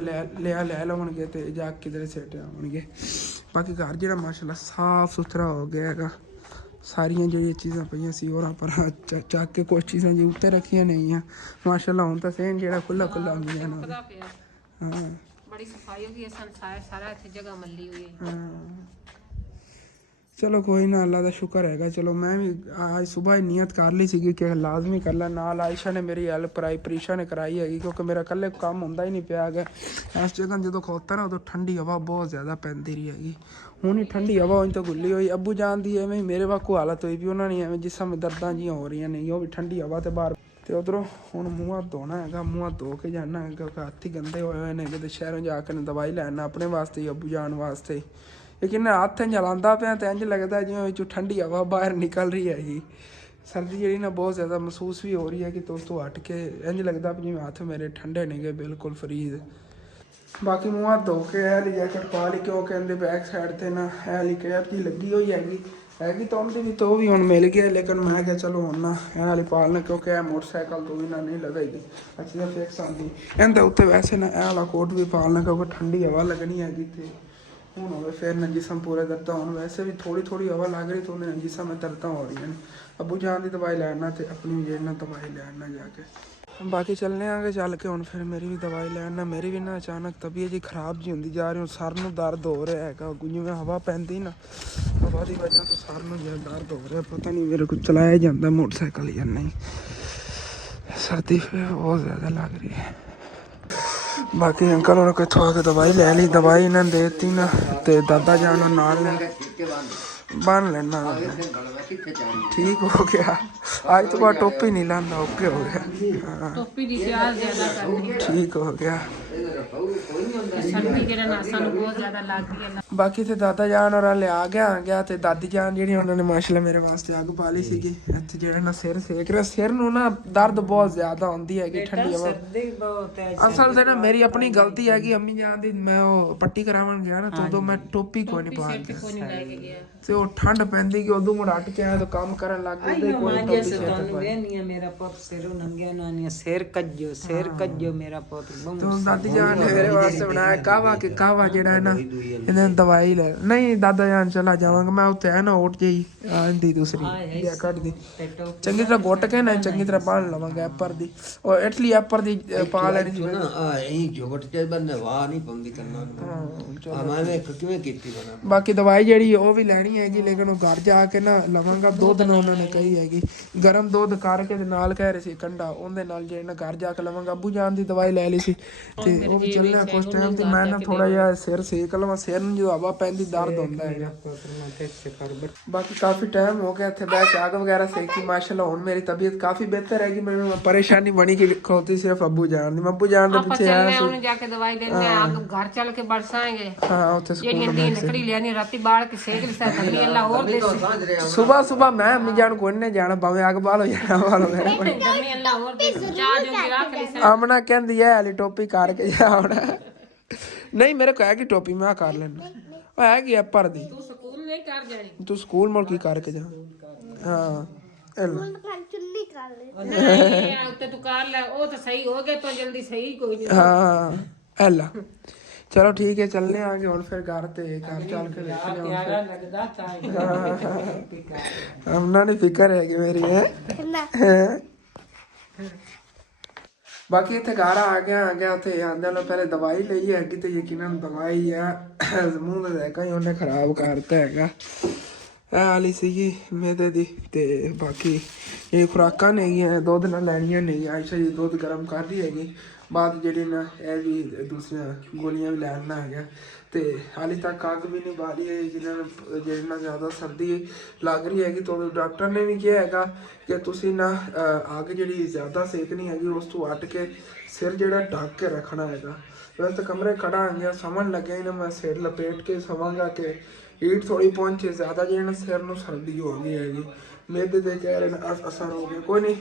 ਲੈ ਲਵਣਗੇ ਤੇ ਜਾ ਕੇ ਕਿਧਰੇ ਸਿੱਟ ਆਉਣਗੇ। ਬਾਕੀ ਘਰ ਜਿਹੜਾ ਮਾਸ਼ਾਅੱਲਾ ਸਾਫ਼ ਸੁਥਰਾ ਹੋ ਗਿਆ ਹੈਗਾ। ਸਾਰੀਆਂ ਜਿਹੜੀਆਂ ਚੀਜ਼ਾਂ ਪਈਆਂ ਸੀ ਉਹਨਾਂ ਪਰ ਚੱਕ ਕੇ ਕੁਛ ਚੀਜ਼ਾਂ ਜੀ ਉੱਤੇ ਰੱਖੀਆਂ ਨਹੀਂ ਆ ਮਾਸ਼ਾਅੱਲਾ। ਹੁਣ ਤਾਂ ਸੇਮ ਜਿਹੜਾ ਖੁੱਲਾ ਹੁੰਦੀਆਂ ਨੇ। ਹਾਂ ਬੜੀ ਸਫਾਈ ਹੋ ਗਈ, ਸਾਰਾ ਇੱਥੇ ਜਗ੍ਹਾ ਮੱਲੀ ਹੋਈ ਹੈ। ਚਲੋ ਕੋਈ ਨਾ, ਅੱਲਾ ਦਾ ਸ਼ੁਕਰ ਹੈਗਾ। ਚਲੋ ਮੈਂ ਵੀ ਅੱਜ ਸਵੇਰ ਨੀਅਤ ਕਰ ਲਈ ਸੀਗੀ ਕਿ ਲਾਜ਼ਮੀ ਕਰ ਲੈ। ਨਾਲ ਆਇਸ਼ਾ ਨੇ ਮੇਰੀ ਹੈਲਪ ਕਰਾਈ, ਪ੍ਰੀਸ਼ਾ ਨੇ ਕਰਾਈ ਹੈਗੀ, ਕਿਉਂਕਿ ਮੇਰਾ ਇਕੱਲੇ ਕੰਮ ਹੁੰਦਾ ਹੀ ਨਹੀਂ ਪਿਆ ਹੈਗਾ। ਇਸ ਜਗ੍ਹਾ ਜਦੋਂ ਖੋਤਾ ਨਾ ਉਦੋਂ ਠੰਡੀ ਹਵਾ ਬਹੁਤ ਜ਼ਿਆਦਾ ਪੈਂਦੀ ਰਹੀ ਹੈਗੀ। ਹੁਣ ਹੀ ਠੰਡੀ ਹਵਾ ਹੁਣ ਤਾਂ ਗੁੱਲੀ ਹੋਈ। ਅੱਬੂ ਜਾਨ ਦੀ ਐਵੇਂ ਮੇਰੇ ਵਾਕੂ ਹਾਲਤ ਹੋਈ ਵੀ, ਉਹਨਾਂ ਨੇ ਐਵੇਂ ਜਿਸਮ ਦਰਦਾਂ ਜਿਹੀਆਂ ਹੋ ਰਹੀਆਂ ਨੇ, ਉਹ ਵੀ ਠੰਡੀ ਹਵਾ ਤੇ ਬਾਹਰ। ਤੇ ਉਧਰੋਂ ਹੁਣ ਮੂੰਹ ਹੱਥ ਧੋਣਾ ਹੈਗਾ, ਮੂੰਹ ਹੱਥ ਧੋ ਕੇ ਜਾਣਾ ਹੈਗਾ ਕਿਉਂਕਿ ਹੱਥ ਹੀ ਗੰਦੇ ਹੋਏ ਨੇ। ਕਿਤੇ ਸ਼ਹਿਰੋਂ ਜਾ ਕੇ ਦਵਾਈ ਲੈਣਾ ਆਪਣੇ ਵਾਸਤੇ, ਅੱਬੂ ਜਾਨ ਵਾਸਤੇ। ਲੇਕਿਨ ਹੱਥ ਜਲਾਉਂਦਾ ਪਿਆ ਤੇ ਇੰਝ ਲੱਗਦਾ ਜਿਵੇਂ ਵਿੱਚੋਂ ਠੰਡੀ ਹਵਾ ਬਾਹਰ ਨਿਕਲ ਰਹੀ ਹੈਗੀ। ਸਰਦੀ ਜਿਹੜੀ ਨਾ ਬਹੁਤ ਜ਼ਿਆਦਾ ਮਹਿਸੂਸ ਵੀ ਹੋ ਰਹੀ ਹੈ ਕਿ ਉਸ ਤੋਂ ਹਟ ਕੇ ਇੰਝ ਲੱਗਦਾ ਜਿਵੇਂ ਹੱਥ ਮੇਰੇ ਠੰਡੇ ਨੇਗੇ, ਬਿਲਕੁਲ ਫਰੀਜ਼। ਬਾਕੀ ਮੂੰਹ ਹੱਥ ਧੋ ਕੇ ਇਹ ਵਾਲੀ ਜੈਕਟ ਪਾ ਲਈ, ਕਿਉਂ ਕਹਿੰਦੇ ਬੈਕ ਸਾਈਡ ਤੇ ਨਾ ਇਹ ਵਾਲੀ ਕੈਪ ਜੀ ਲੱਗੀ ਹੋਈ ਹੈਗੀ ਤਾਂ ਉਹਦੇ ਵੀ ਤਾਂ ਉਹ ਵੀ ਹੁਣ ਮਿਲ ਗਿਆ। ਲੇਕਿਨ ਮੈਂ ਕਿਹਾ ਚਲੋ ਹੁਣ ਨਾ ਇਹ ਵਾਲੀ ਪਾ ਲੈਣਾ, ਕਿਉਂਕਿ ਇਹ ਮੋਟਰਸਾਈਕਲ ਤੋਂ ਵੀ ਨਾ ਨਹੀਂ ਲੱਗੇਗੀ ਅੱਛੀ ਤਾਂ ਫਿਕਸ ਆਉਂਦੀ। ਇਹਦੇ ਉੱਤੇ ਵੈਸੇ ਨਾ ਇਹ ਵਾਲਾ ਕੋਟ ਵੀ ਪਾ ਲੈਣਾ, ਕਿਉਂਕਿ ਠੰਡੀ ਹਵਾ ਲੱਗਣੀ ਹੈਗੀ ਇੱਥੇ। ਹੁਣ ਹੋਵੇ ਫਿਰ ਨਾ ਜਿਸਮ ਪੂਰੇ ਦਰਦਾਂ ਹੋਣ, ਵੈਸੇ ਵੀ ਥੋੜੀ ਹਵਾ ਲੱਗ ਰਹੀ ਤਾਂ ਉਹਦੇ ਨਾਲ ਜਿਸਮ में ਦਰਦਾਂ ਹੋ ਰਹੀਆਂ ਨੇ। ਅੱਬੂ ਜਾਨ ਦੀ ਦਵਾਈ ਲੈਣਾ ਤੇ ਆਪਣੀ ਵੀ ਜਿਹੜੀ ਨਾ ਦਵਾਈ ਲੈਣਾ ਜਾ ਕੇ। ਬਾਕੀ ਚੱਲਨੇ ਆਂਗੇ ਚੱਲ ਕੇ ਹੁਣ ਫਿਰ ਮੇਰੀ ਵੀ ਦਵਾਈ ਲੈਣਾ। ਮੇਰੀ ਵੀ ਨਾ ਅਚਾਨਕ ਤਬੀਅਤ ਜੀ ਖਰਾਬ ਜੀ ਹੁੰਦੀ ਜਾ ਰਹੀ, ਸਰ ਨੂੰ ਦਰਦ ਹੋ ਰਿਹਾ ਹੈਗਾ। ਜਿਵੇਂ ਹਵਾ ਪੈਂਦੀ ਨਾ, ਹਵਾ ਦੀ ਵਜ੍ਹਾ ਤੋਂ ਸਰ ਨੂੰ ਜਿਆਦਾ ਦਰਦ ਹੋ ਰਿਹਾ। ਪਤਾ ਨਹੀਂ ਮੇਰੇ ਕੋਲ ਚਲਾਇਆ ਜਾਂਦਾ ਮੋਟਰਸਾਈਕਲ ਜਾਂ ਨਹੀਂ, ਸਰਦੀ ਫਿਰ ਬਹੁਤ ਜ਼ਿਆਦਾ ਲੱਗ ਰਹੀ ਹੈ। ਬਾਕੀ ਅੰਕਲ ਉਹਨਾਂ ਕਿੱਥੋਂ ਆ ਕੇ ਦਵਾਈ ਲੈ ਲਈ, ਦਵਾਈ ਇਹਨਾਂ ਨੇ ਦੇ ਦਿੱਤੀ ਨਾ ਤੇ ਦਾਦਾ ਜਾਨ ਨੂੰ ਨਾਲ ਬੰਨ ਲੈਣਾ, ਠੀਕ ਹੋ ਗਿਆ। ਅੱਜ ਤੋਂ ਬਾਅਦ ਟੋਪੀ ਨਹੀਂ ਲਾਉਂਦਾ, ਓਕੇ ਹੋ ਗਿਆ। ਟੋਪੀ ਦੀ ਸਿਆਲ ਜ਼ਿਆਦਾ ਕਰਨੀ, ਠੀਕ ਹੋ ਗਿਆ। ਸਰਦੀ ਜਿਹੜਾ ਨਾਸਾਂ ਨੂੰ ਬਹੁਤ ਜ਼ਿਆਦਾ ਲੱਗ ਗਈ ਹੈ। ਬਾਕੀ ਤੇ ਦਾਦਾ ਜਾਨ ਔਰ ਲਿਆ ਗਿਆ ਤੇ ਦਾਦੀ ਜਾਨ ਜਿਹੜੀ ਉਹਨਾਂ ਨੇ ਮਾਸ਼ਾਅੱਲਾ ਮੇਰੇ ਵਾਸਤੇ ਅੱਗ ਪਾ ਲਈ ਸੀਗੀ। ਇੱਥੇ ਜਿਹੜਾ ਨਾ ਸਿਰ ਸੇਕ ਰਿਹਾ, ਸਿਰ ਨੂੰ ਨਾ ਦਰਦ ਬਹੁਤ ਜ਼ਿਆਦਾ ਹੁੰਦੀ ਹੈਗੀ ਠੰਡੀ ਹਵਾ। ਅਸਲ ਤੇ ਨਾ ਮੇਰੀ ਆਪਣੀ ਗਲਤੀ ਹੈਗੀ ਅੰਮੀ ਜਾਨ ਦੀ। ਮੈਂ ਉਹ ਪੱਟੀ ਕਰਾਉਣ ਗਿਆ ਨਾ ਤਾਂ ਉਦੋਂ ਮੈਂ ਟੋਪੀ ਕੋਈ ਨਹੀਂ ਪਾ ਗਿਆ ਤੇ ਉਹ ਠੰਡ ਪੈਂਦੀ ਕਿ ਉਦੋਂ ਮੁੜ ਹਟ ਕੇ ਆਇਆ ਤਾਂ ਕੰਮ ਕਰਨ ਲੱਗ ਗਿਆ। ਮੇਰਾ ਪੁੱਤ ਸਿਰ ਨੰਗਿਆ ਨਾ ਸਿਰ ਕੱਜੋ ਮੇਰਾ ਪੁੱਤ। ਤੂੰ ਦਾਦੀ ਜਾਨ ਨੇ ਮੇਰੇ ਵਾਸਤੇ ਬਣਾਇਆ ਕਾਵਾ ਕਿ ਕਾਵਾ ਜਿਹੜਾ ਹੈ ਨਾ ਇਹਨਾਂ ਦਵਾਈ ਲੈ ਨਹੀਂ ਦਾਦਾ ਜਾਨ ਚਲਾ ਜਾਵਾਂਗਾ ਮੈਂ ਉੱਥੇ ਹੈ ਨਾ ਓਟ ਜਿਹੀ ਆਂਦੀ ਦੂਸਰੀ ਜਾਂ ਕੱਢ ਦੀ ਚੰਗੀ ਤਰ੍ਹਾਂ ਗੁੱਟ ਕੇ ਨਾ ਚੰਗੀ ਤਰ੍ਹਾਂ ਬੰਨ ਲਵਾਂਗਾ ਐਪਰ ਦੀ। ਉਹ ਇਟਲੀ ਐਪਰ ਦੀ ਪਾ ਲੈਣੀ ਸੀ ਨਾ ਆ ਇਹੀ ਜੋਗਟ ਤੇ ਬੰਦੇ ਵਾਹ ਨਹੀਂ ਪੰਦੀ ਕਰਨਾ। ਹਾਂ ਮੈਂ ਵੇਖ ਕਿਵੇਂ ਕੀਤੀ ਬਣਾ। ਬਾਕੀ ਦਵਾਈ ਜਿਹੜੀ ਉਹ ਵੀ ਲੈਣੀ ਹੈਗੀ, ਲੇਕਿਨ ਉਹ ਘਰ ਜਾ ਕੇ ਨਾ ਲਵਾਂਗਾ। ਦੁੱਧ ਨਾਲ ਉਹਨਾਂ ਨੇ ਕਹੀ ਹੈਗੀ ਗਰਮ ਦੁੱਧ ਕਰਕੇ ਤੇ ਨਾਲ ਕਹਿ ਰਹੇ ਸੀ ਕੰਡਾ, ਉਹਦੇ ਨਾਲ ਜਿਹੜੇ ਨਾ ਘਰ ਜਾ ਕੇ ਲਵਾਂਗਾ। ਅੱਬੂ ਜਾਨ ਦੀ ਦਵਾਈ ਲੈ ਲਈ ਸੀ ਤੇ ਉਹ ਵੀ ਚੱਲਣਾ ਕੁਛ ਟਾਈਮ ਤੇ ਮੈਂ ਨਾ ਥੋੜਾ ਜਿਹਾ ਸਿਰ ਸੇਕ ਲਵਾਂ। ਸਿਰ ਨੂੰ ਜਦੋਂ ਹਵਾ ਪੈਂਦੀ ਦਰਦ ਹੁੰਦਾ ਹੈਗਾ। ਬਾਕੀ ਕਾਫੀ ਟਾਈਮ ਹੋ ਗਿਆ ਇੱਥੇ ਬਹਿ ਕੇ ਅੱਗ ਵਗੈਰਾ ਸੇਕੀ ਮਾਸ਼ਾਅੱਲਾ। ਹੁਣ ਮੇਰੀ ਤਬੀਅਤ ਕਾਫੀ ਬਿਹਤਰ ਹੈਗੀ। ਮੈਨੂੰ ਪਰੇਸ਼ਾਨੀ ਬਣੀ ਕਿ ਖਲੋਤੀ ਸਿਰਫ ਅੱਬੂ ਜਾਨ ਦੀ। ਮੈਂ ਅੱਬੂ ਜਾਨ ਦੇ ਪਿੱਛੇ ਆਇਆ ਸੀ। ਉਹਨੂੰ ਜਾ ਕੇ ਦਵਾਈ ਲੈਣੇ ਆ, ਘਰ ਚੱਲ ਕੇ ਬਰਸਾਂਗੇ। ਹਾਂ ਉੱਥੇ ਜਿਹੜੀਆਂ ਦੀ ਨਕੜੀ ਲੈਣੀ ਰਾਤੀ ਬਾਲ ਕੇ ਸੇਕ ਲਈ ਸਾਡੀ ਅੱਲਾ ਹੋਰ ਦੇ ਸੁਬਹ ਮੈਂ ਅੰਮੀ ਜਾਨ ਕੋਈ ਨਹੀਂ ਜਾਣਾ ਭਾਵੇਂ ਅੱਗ ਬਾਲ ਹੋ ਜਾਣਾ ਵਾਲ ਦਮੀ ਅੱਲਾ ਹੋਰ ਦੇ ਚਾਹ ਜੋ ਰੱਖ ਲਈ ਆਮਣਾ ਕਹਿੰਦੀ ਹੈ ਹਾਲੀ ਟੋਪੀ ਕਰਕੇ ਜਾ ਹੁਣ। ਨਹੀਂ ਮੇਰੇ ਕੋਲ ਹੈਗੀ ਟੋਪੀ, ਮੈਂ ਕਰ ਲੈਣਾ। ਉਹ ਹੈਗੀ ਐਪਰ ਦੀ। ਤੂੰ ਸਕੂਲ ਨਹੀਂ ਕਰ ਜਾਣੀ, ਤੂੰ ਸਕੂਲ ਮੁੜ ਕੀ ਕਰਕੇ ਜਾ। ਹਾਂ ਨਹੀਂ ਉੱਤੇ ਤੂੰ ਕਰ ਲੈ ਉਹ ਤਾਂ ਸਹੀ ਹੋ ਗਿਆ ਤਾਂ ਜਲਦੀ ਸਹੀ ਕੋਈ ਨਹੀਂ ਹਾਂ ਐਲਾ ਚਲੋ ਠੀਕ ਹੈ ਚੱਲਨੇ ਆਗੇ ਹੁਣ ਫਿਰ ਘਰ ਤੇ ਘਰ ਚੱਲ ਕੇ ਦੇਖਦੇ ਪਿਆਰਾ ਲੱਗਦਾ ਤਾਂ ਉਹਨਾਂ ਨੇ ਫਿਕਰ ਹੈ ਕਿ ਮੇਰੀ ਹੈ ਬਾਕੀ ਇੱਥੇ ਘਰ ਆ ਗਿਆ ਉੱਥੇ ਆਂਦੇ ਨੂੰ ਪਹਿਲੇ ਦਵਾਈ ਲਈ ਹੈਗੀ ਤੇ ਯਕੀਨਨ ਦਵਾਈ ਆ ਮੂੰਹ ਦਾ ਦੇਖਾ ਹੀ ਉਹਨੇ ਖਰਾਬ ਕਰਤਾ ਹੈਗਾ ਇਹ ਵਾਲੀ ਸੀਗੀ ਮੇਦੇ ਦੀ ਤੇ ਬਾਕੀ ਇਹ ਖੁਰਾਕਾਂ ਨਹੀਂ ਦੁੱਧ ਨਾਲ ਲੈਣੀਆਂ ਨਹੀਂ ਆਇਸ਼ਾ ਜੀ ਦੁੱਧ ਗਰਮ ਕਰ ਰਹੀ ਹੈਗੀ ਬਾਅਦ ਜਿਹੜੀ ਨਾ ਇਹ ਵੀ ਦੂਸਰੀਆਂ ਗੋਲੀਆਂ ਵੀ ਲੈਣਾ ਹੈਗਾ ਤੇ ਹਾਲੇ ਤੱਕ ਅੱਗ ਵੀ ਨਹੀਂ ਬਾਲੀ ਹੈ ਜਿਹਨਾਂ ਨੂੰ ਜਿਹੜੀ ਨਾਲ ਜ਼ਿਆਦਾ ਸਰਦੀ ਲੱਗ ਰਹੀ ਹੈਗੀ ਤਾਂ ਡਾਕਟਰ ਨੇ ਵੀ ਕਿਹਾ ਹੈਗਾ ਕਿ ਤੁਸੀਂ ਨਾ ਅੱਗ ਜਿਹੜੀ ਜ਼ਿਆਦਾ ਸੇਕਣੀ ਹੈਗੀ ਉਸ ਤੋਂ ਹਟ ਕੇ ਸਿਰ ਜਿਹੜਾ ਢੱਕ ਕੇ ਰੱਖਣਾ ਹੈਗਾ ਵੈਸੇ ਤਾਂ ਕਮਰੇ ਖੜਾ ਆ ਗਿਆ ਸਮਝ ਲੱਗਿਆ ਹੀ ਨਾ ਮੈਂ ਸਿਰ ਲਪੇਟ ਕੇ ਸਵਾਂਗਾ ਕਿ ਹੀਟ ਥੋੜੀ ਪਹੁੰਚੇ ਜ਼ਿਆਦਾ ਜਿਹੜਾ ਸਿਰ ਨੂੰ ਸਰਦੀ ਹੋ ਗਈ ਹੈਗੀ ਮੇਦੇ ਦੇ ਚਿਹਰੇ ਨਾਲ ਅਸਰ ਹੋ ਗਿਆ ਕੋਈ ਨਹੀਂ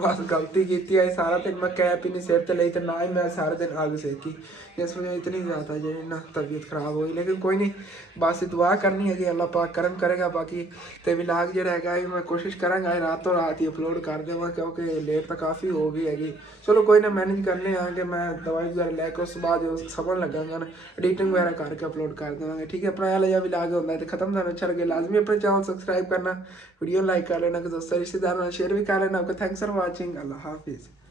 ਬਸ ਗਲਤੀ ਕੀਤੀ ਹੈ ਸਾਰਾ ਦਿਨ ਮੈਂ ਕੈਪ ਹੀ ਨਹੀਂ ਸਿਰ ਤੇ ਲਈ ਤੇ ਨਾ ਹੀ ਮੈਂ ਸਾਰਾ ਦਿਨ ਅੱਗ ਸੇਕੀ ਇਸ ਵਜ੍ਹਾ ਇਤਨੀ ਜ਼ਿਆਦਾ ਜਿਹੜੀ ਨਾ ਤਬੀਅਤ ਖਰਾਬ ਹੋਈ ਲੇਕਿਨ ਕੋਈ ਨਹੀਂ ਬਸ ਦੁਆ ਕਰਨੀ ਹੈਗੀ ਅੱਲਾਹ ਪਾਕ ਕਰਮ ਕਰੇਗਾ ਬਾਕੀ ਤੇ ਵਲੌਗ ਜਿਹੜਾ ਹੈਗਾ ਇਹ ਮੈਂ ਕੋਸ਼ਿਸ਼ ਕਰਾਂਗਾ ਰਾਤੋਂ ਰਾਤ ਹੀ ਅਪਲੋਡ ਕਰ ਦੇਵਾਂ ਕਿਉਂਕਿ ਲੇਟ ਤਾਂ ਕਾਫੀ ਹੋ ਗਈ ਹੈਗੀ ਚਲੋ ਕੋਈ ਨਾ ਮੈਨੇਜ ਕਰਨੇ ਆ ਕਿ ਮੈਂ ਦਵਾਈ ਵਗੈਰਾ ਲੈ ਕੇ ਉਸ ਤੋਂ ਬਾਅਦ ਜੋ ਸਮਝ ਲੱਗਾਂਗਾ ਨਾ ਐਡੀਟਿੰਗ ਵਗੈਰਾ ਕਰਕੇ ਅਪਲੋਡ ਕਰ ਦੇਵਾਂਗੇ ਠੀਕ ਹੈ ਆਪਣਾ ਇਹ ਜਿਹਾ ਵਲੌਗ ਹੁੰਦਾ ਤੇ ਖਤਮ ਤੁਹਾਨੂੰ ਅੱਛਾ ਲੱਗੇ ਲਾਜ਼ਮੀ ਆਪਣੇ ਚੈਨਲ ਸਬਸਕ੍ਰਾइब करना वीडियो लाइक कर लेना दोस्तों रिश्तेदारों शेयर भी कर लेना ओके थैंक्स फॉर वाचिंग अल्लाह हाफिज़।